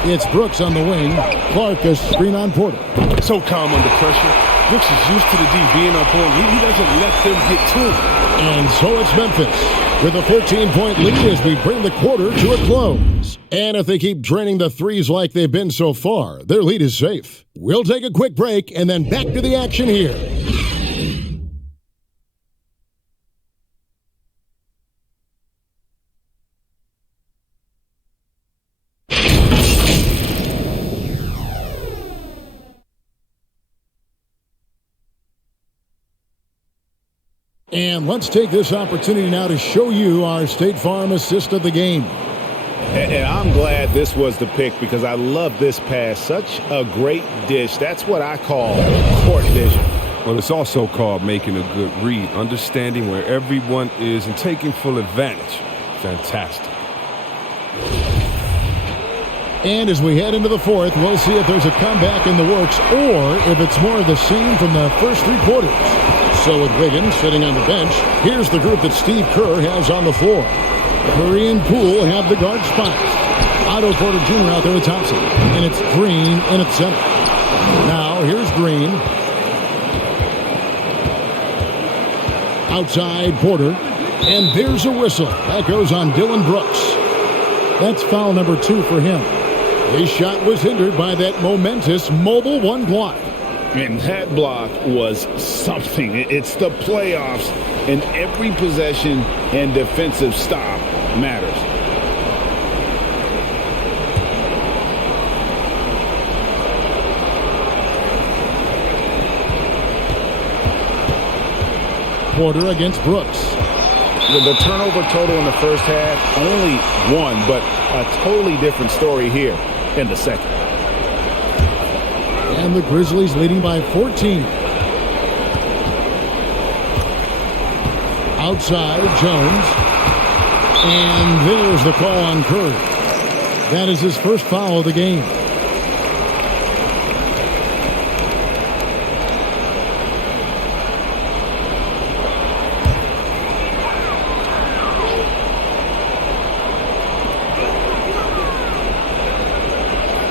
It's Brooks on the wing. Clark a screen on Porter. So calm under pressure. Brooks is used to the D being up on. He doesn't let them get to him. And so it's Memphis with a 14-point lead as we bring the quarter to a close. And if they keep draining the threes like they've been so far, their lead is safe. We'll take a quick break and then back to the action here. And let's take this opportunity now to show you our State Farm assist of the game. And I'm glad this was the pick because I love this pass. Such a great dish. That's what I call court vision. Well, it's also called making a good read, understanding where everyone is and taking full advantage. Fantastic. And as we head into the fourth, we'll see if there's a comeback in the works or if it's more of the same from the first 3 quarters. So with Wiggins sitting on the bench, here's the group that Steve Kerr has on the floor. Curry and Poole have the guard spots. Otto Porter Jr. out there with Thompson. And it's Green in at center. Now here's Green. Outside Porter. And there's a whistle. That goes on Dylan Brooks. That's foul number 2 for him. His shot was hindered by that momentous mobile 1 block. And that block was something. It's the playoffs, and every possession and defensive stop matters. Porter against Brooks. The turnover total in the first half, only 1, but a totally different story here in the second. And the Grizzlies leading by 14. Outside, Jones. And there's the call on Curry. That is his first foul of the game.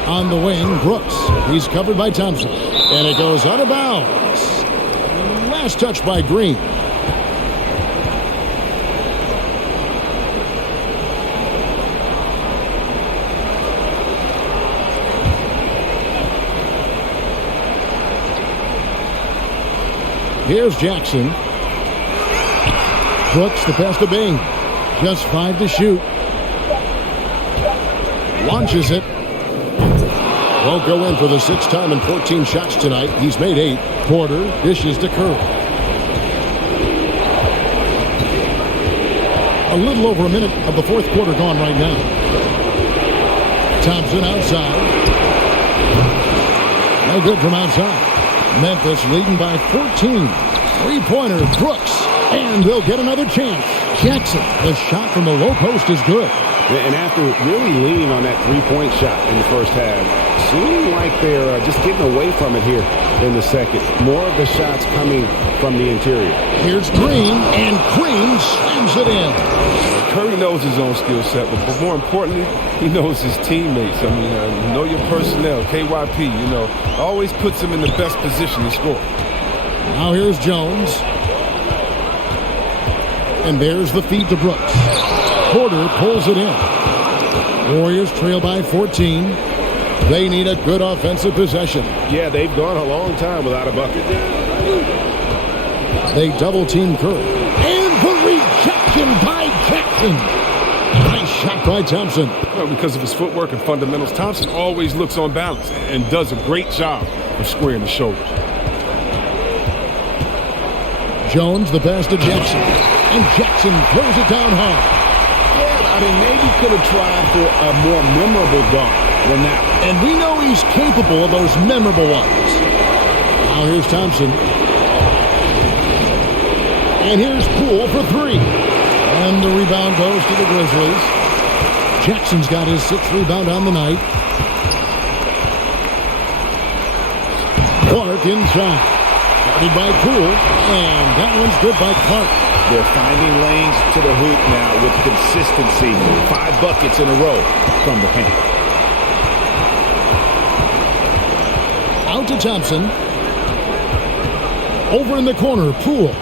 On the wing, Brooks. He's covered by Thompson. And it goes out of bounds. Last touch by Green. Here's Jackson. Brooks, the pass to Bing. Just 5 to shoot. Launches it. Won't go in for the 6th time in 14 shots tonight. He's made 8. Porter dishes to Curry. A little over a minute of the 4th quarter gone right now. Thompson outside. No good from outside. Memphis leading by 14. 3-pointer, Brooks. And they'll get another chance. Jackson, the shot from the low post is good. And after really leaning on that 3-point shot in the first half, seeming like they're just getting away from it here in the second. More of the shots coming from the interior. Here's Green, and Green slams it in. Curry knows his own skill set, but more importantly, he knows his teammates. I mean, know your personnel, KYP, always puts him in the best position to score. Now here's Jones. And there's the feed to Brooks. Porter pulls it in. Warriors trail by 14. They need a good offensive possession. Yeah, they've gone a long time without a bucket. They double-team Curry. And the rejection by Jackson. Nice shot by Thompson. Well, because of his footwork and fundamentals, Thompson always looks on balance and does a great job of squaring the shoulders. Jones, the pass to Jackson. And Jackson throws it down hard. Yeah, I mean, maybe could have tried for a more memorable dunk than that. And we know he's capable of those memorable ones. Now here's Thompson. And here's Poole for 3. And the rebound goes to the Grizzlies. Jackson's got his 6th rebound on the night. Clark inside. Guarded by Poole. And that one's good by Clark. They're finding lanes to the hoop now with consistency. 5 buckets in a row from the paint. Out to Thompson. Over in the corner, Poole.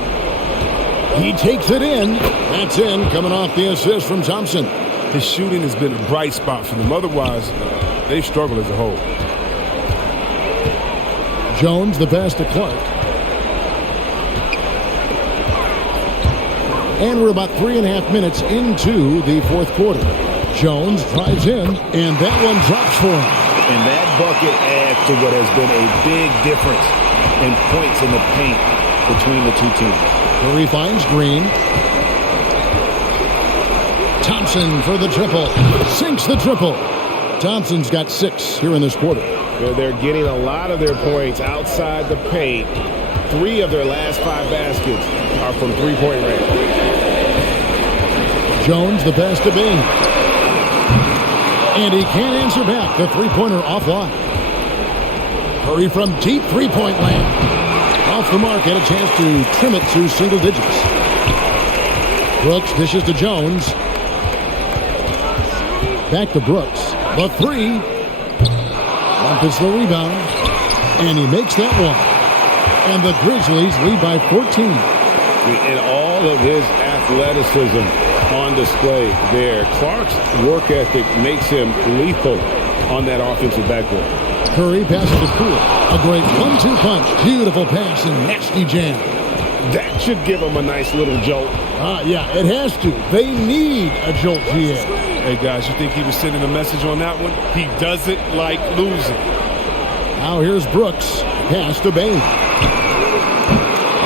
He takes it in. That's in, coming off the assist from Thompson. His shooting has been a bright spot for them. Otherwise, they've struggled as a whole. Jones, the pass to Clark. And we're about 3.5 minutes into the 4th quarter. Jones drives in, and that one drops for him. And that bucket adds to what has been a big difference in points in the paint between the two teams. Curry finds Green. Thompson for the triple. Sinks the triple. Thompson's got 6 here in this quarter. They're getting a lot of their points outside the paint. 3 of their last 5 baskets are from 3-point range. Jones, the pass to Bing. And he can't answer back. The 3-pointer offline. Curry from deep 3-point land. Off the mark, had a chance to trim it to single digits. Brooks dishes to Jones. Back to Brooks. The 3. Memphis the rebound. And he makes that one. And the Grizzlies lead by 14. And all of his athleticism on display there. Clark's work ethic makes him lethal on that offensive backboard. Curry passes to Poole. A great 1-2 punch. Beautiful pass and nasty jam. That should give him a nice little jolt. Yeah, it has to. They need a jolt here. Hey, guys, you think he was sending a message on that one? He doesn't like losing. Now here's Brooks. Pass to Bain.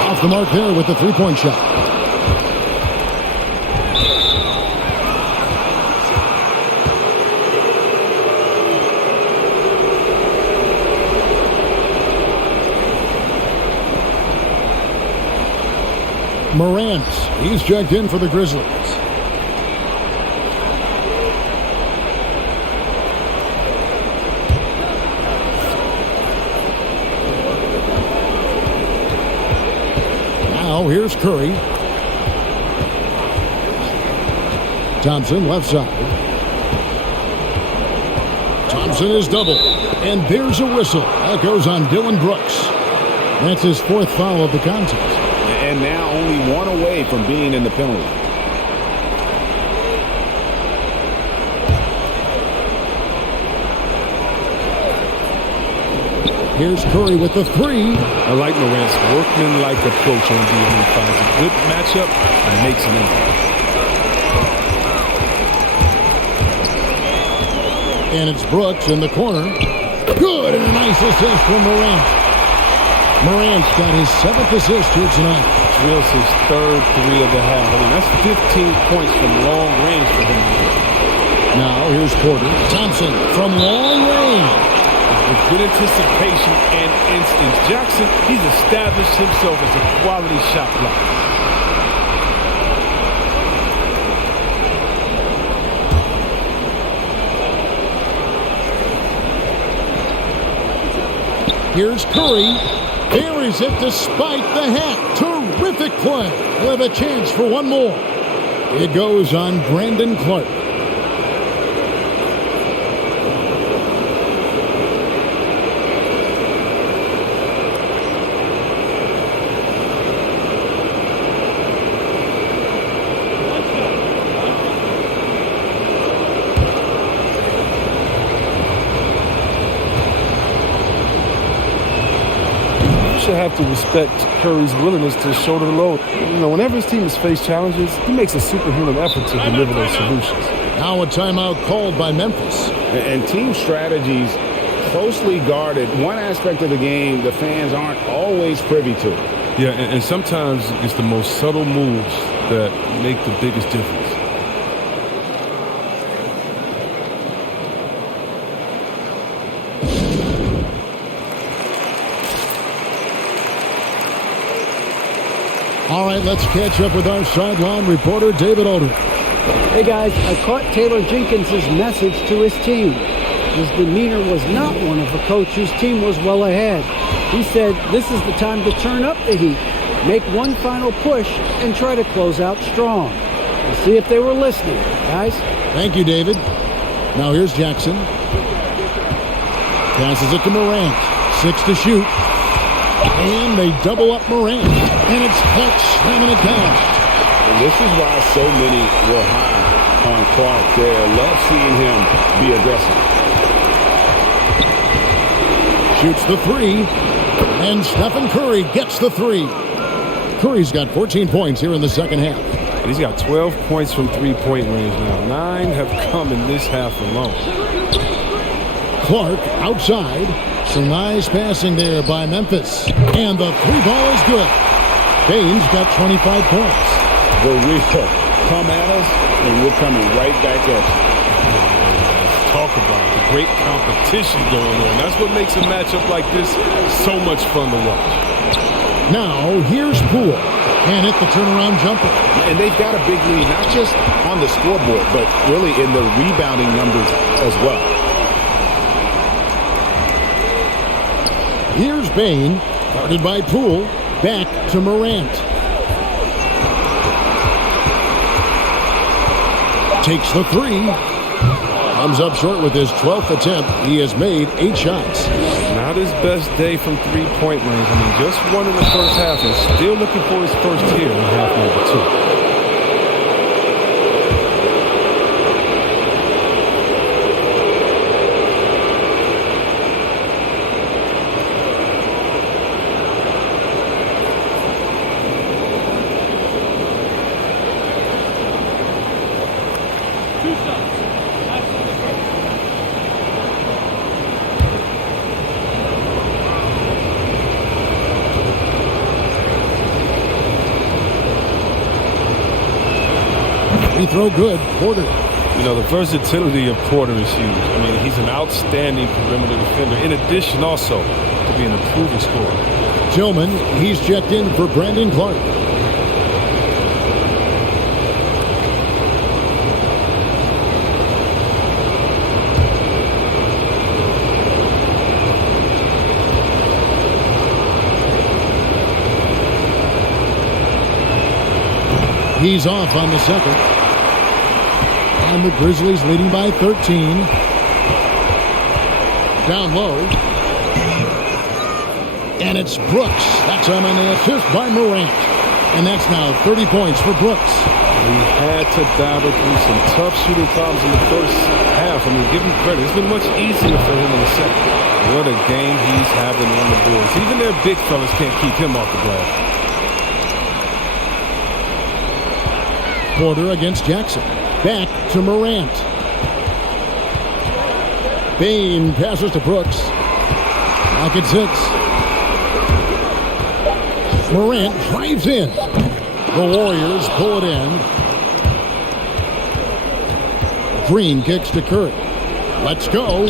Off the mark there with the three-point shot. Morant, he's checked in for the Grizzlies. Now here's Curry. Thompson left side. Thompson is doubled. And there's a whistle. That goes on Dylan Brooks. That's his fourth foul of the contest. And now only one away from being in the penalty. Here's Curry with the three. I like Morant's workman-like approach on D. He finds a good matchup and makes an impact. And it's Brooks in the corner. Good, and a nice assist from Morant. Morant's got his 7th assist here tonight. Drills his third three of the half. I mean, that's 15 points from long range for him. Now here's Porter. Thompson from long range. With good anticipation and instincts, Jackson, he's established himself as a quality shot blocker. Here's Curry. Buries it despite the hat. Terrific play. We'll have a chance for one more. It goes on Brandon Clark. Have to respect Curry's willingness to shoulder the load. You know, whenever his team has faced challenges, he makes a superhuman effort to deliver those solutions. Now a timeout called by Memphis. And team strategies closely guarded. One aspect of the game the fans aren't always privy to. Yeah, and sometimes it's the most subtle moves that make the biggest difference. All right, let's catch up with our sideline reporter, David Aldridge. Hey, guys, I caught Taylor Jenkins' message to his team. His demeanor was not one of a coach whose team was well ahead. He said this is the time to turn up the heat, make one final push, and try to close out strong. We'll see if they were listening, guys. Thank you, David. Now here's Jackson. Passes it to Morant. 6 to shoot. And they double up Morant. And it's Clark slamming it down. And this is why so many were high on Clark there. Love seeing him be aggressive. Shoots the three. And Stephen Curry gets the three. Curry's got 14 points here in the second half. And he's got 12 points from three-point range now. 9 have come in this half alone. Clark outside. Some nice passing there by Memphis. And the three ball is good. Bain's got 25 points. The real come at us, and we're coming right back at you. Talk about the great competition going on. That's what makes a matchup like this so much fun to watch. Now, here's Poole. And hit the turnaround jumper. And they've got a big lead, not just on the scoreboard, but really in the rebounding numbers as well. Here's Bain, guarded by Poole, back to Morant. Takes the three. Comes up short with his 12th attempt. He has made 8 shots. Not his best day from three-point range. I mean, just one in the first half and still looking for his first here in half number 2. He throw good. Porter. You know, the versatility of Porter is huge. I mean, he's an outstanding perimeter defender. In addition, also, to be an improving scorer. Tillman, he's checked in for Brandon Clark. He's off on the second. And the Grizzlies leading by 13. Down low. And it's Brooks. That's on an assist by Morant. And that's now 30 points for Brooks. He had to battle through some tough shooting problems in the first half. I mean, give him credit. It's been much easier for him in the second. What a game he's having on the boards. Even their big fellas can't keep him off the glass. Porter against Jackson. Back to Morant. Bain passes to Brooks. Clock at 6. Morant drives in. The Warriors pull it in. Green kicks to Curry. Let's go.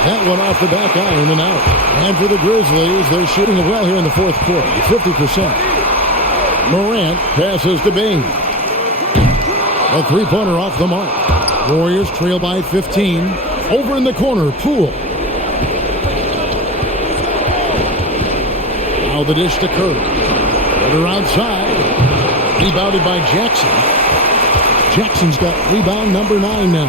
That one off the back iron and out. And for the Grizzlies, they're shooting well here in the fourth quarter. 50%. Morant passes to Bain. A three-pointer off the mark. Warriors trail by 15. Over in the corner, Poole. Now the dish to Curry. Better outside. Rebounded by Jackson. Jackson's got rebound number 9 now.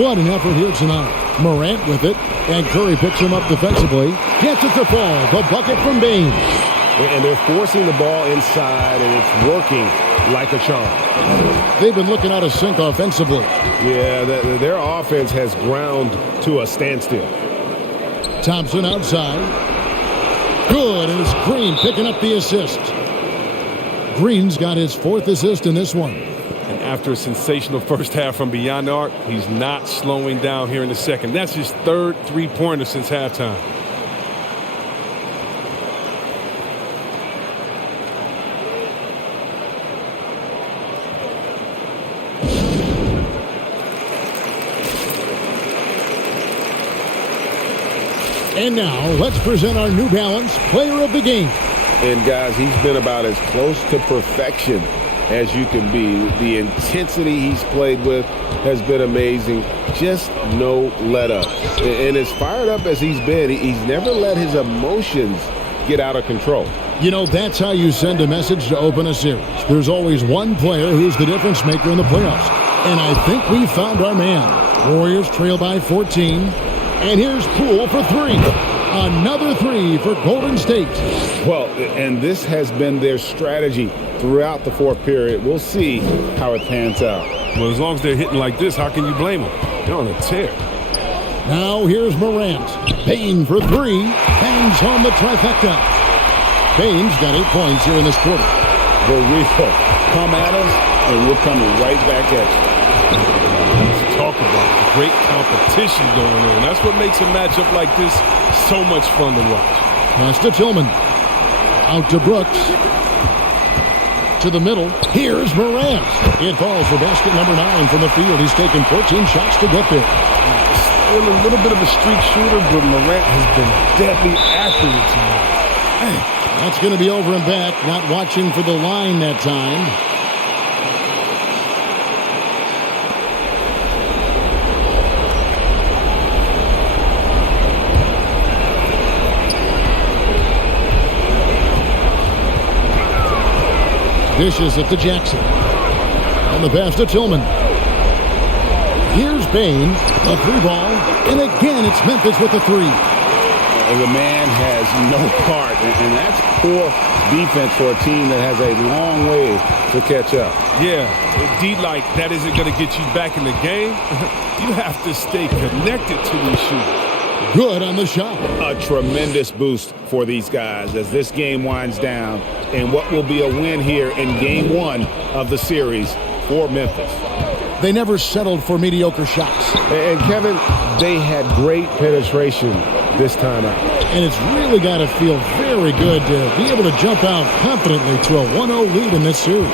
What an effort here tonight. Morant with it, and Curry picks him up defensively. Gets it to fall. The bucket from Bain. And they're forcing the ball inside, and it's working like a charm. They've been looking out of sync offensively. Yeah, their offense has ground to a standstill. Thompson outside. Good, and it's Green picking up the assist. Green's got his 4th assist in this one. And after a sensational first half from beyond the arc, he's not slowing down here in the second. That's his 3rd three-pointer since halftime. And now, let's present our New Balance Player of the Game. And, guys, he's been about as close to perfection as you can be. The intensity he's played with has been amazing. Just no let-up. And as fired up as he's been, he's never let his emotions get out of control. You know, that's how you send a message to open a series. There's always one player who's the difference maker in the playoffs. And I think we found our man. Warriors trail by 14. And here's Poole for 3. Another 3 for Golden State. Well, and this has been their strategy throughout the fourth period. We'll see how it pans out. Well, as long as they're hitting like this, how can you blame them? They're on a tear. Now here's Morant. Bain for 3. Bangs home the trifecta. Bain's got 8 points here in this quarter. The real come at us, and we're coming right back at you. Let's talk about great competition going on. That's what makes a matchup like this so much fun to watch. Pass to Tillman. Out to Brooks. To the middle. Here's Morant. It falls for basket number 9 from the field. He's taken 14 shots to get there. Still a little bit of a streak shooter, but Morant has been deadly accurate tonight. That's going to be over and back. Not watching for the line that time. Dishes it to Jackson. And the pass to Tillman. Here's Bain, a three ball, and again it's Memphis with a three. The man has no part, and that's poor defense for a team that has a long way to catch up. Yeah, D like that isn't going to get you back in the game. You have to stay connected to these shooters. Good on the shot. A tremendous boost for these guys as this game winds down, and what will be a win here in game one of the series for Memphis. They never settled for mediocre shots. And Kevin, they had great penetration this time out. And it's really got to feel very good to be able to jump out confidently to a 1-0 lead in this series.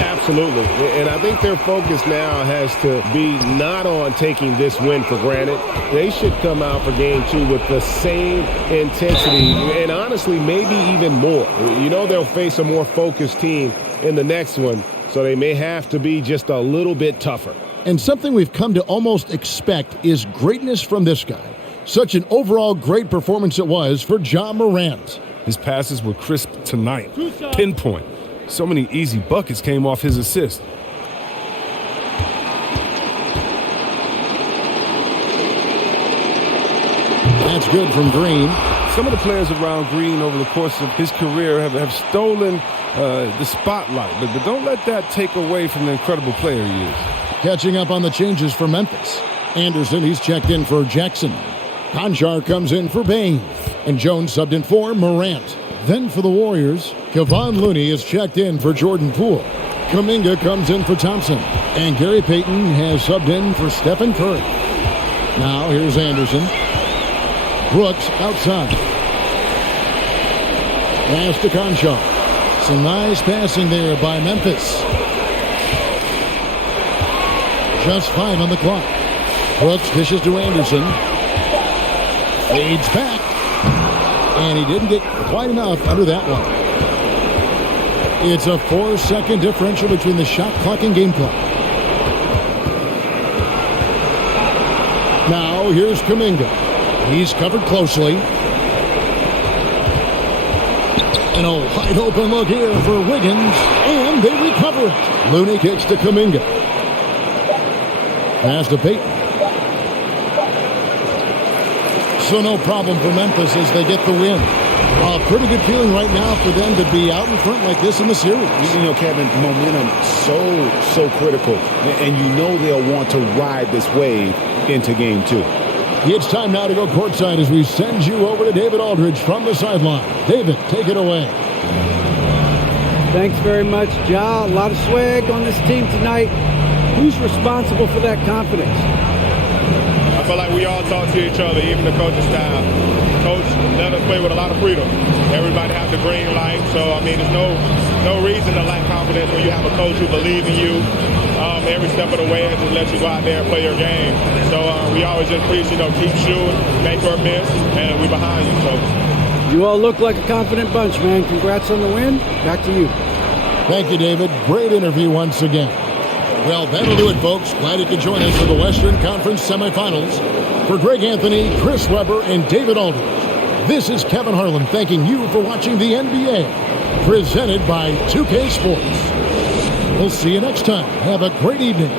Absolutely. And I think their focus now has to be not on taking this win for granted. They should come out for game two with the same intensity and honestly maybe even more. You know they'll face a more focused team in the next one, so they may have to be just a little bit tougher. And something we've come to almost expect is greatness from this guy. Such an overall great performance it was for Ja Morant. His passes were crisp tonight. Pinpoint. So many easy buckets came off his assist. That's good from Green. Some of the players around Green over the course of his career have stolen the spotlight, but don't let that take away from the incredible player he is. Catching up on the changes for Memphis. Anderson, he's checked in for Jackson. Conjar comes in for Bain. And Jones subbed in for Morant. Then for the Warriors, Kevon Looney is checked in for Jordan Poole. Kuminga comes in for Thompson. And Gary Payton has subbed in for Stephen Curry. Now here's Anderson. Brooks outside. Pass to Conjar. Some nice passing there by Memphis. Just 5 on the clock. Brooks dishes to Anderson. Fades back. And he didn't get quite enough under that one. It's a 4-second differential between the shot clock and game clock. Now here's Kuminga. He's covered closely. And a wide open look here for Wiggins. And they recover it. Looney kicks to Kuminga. Pass to Payton. So no problem for Memphis as they get the win. A pretty good feeling right now for them to be out in front like this in the series. You know, Kevin, momentum so critical. And you know they'll want to ride this wave into game two. It's time now to go courtside as we send you over to David Aldridge from the sideline. David, take it away. Thanks very much, Ja. A lot of swag on this team tonight. Who's responsible for that confidence? I feel like we all talk to each other, even the coaching staff. Coach let us play with a lot of freedom. Everybody has the green light, so I mean, there's no reason to lack confidence when you have a coach who believes in you every step of the way and just let you go out there and play your game. So we always just preach, keep shooting, make or miss, and we behind you. So you all look like a confident bunch, man. Congrats on the win. Back to you. Thank you, David. Great interview once again. Well, that'll do it, folks. Glad you could join us for the Western Conference semifinals. For Greg Anthony, Chris Webber, and David Aldridge, this is Kevin Harlan thanking you for watching the NBA, presented by 2K Sports. We'll see you next time. Have a great evening.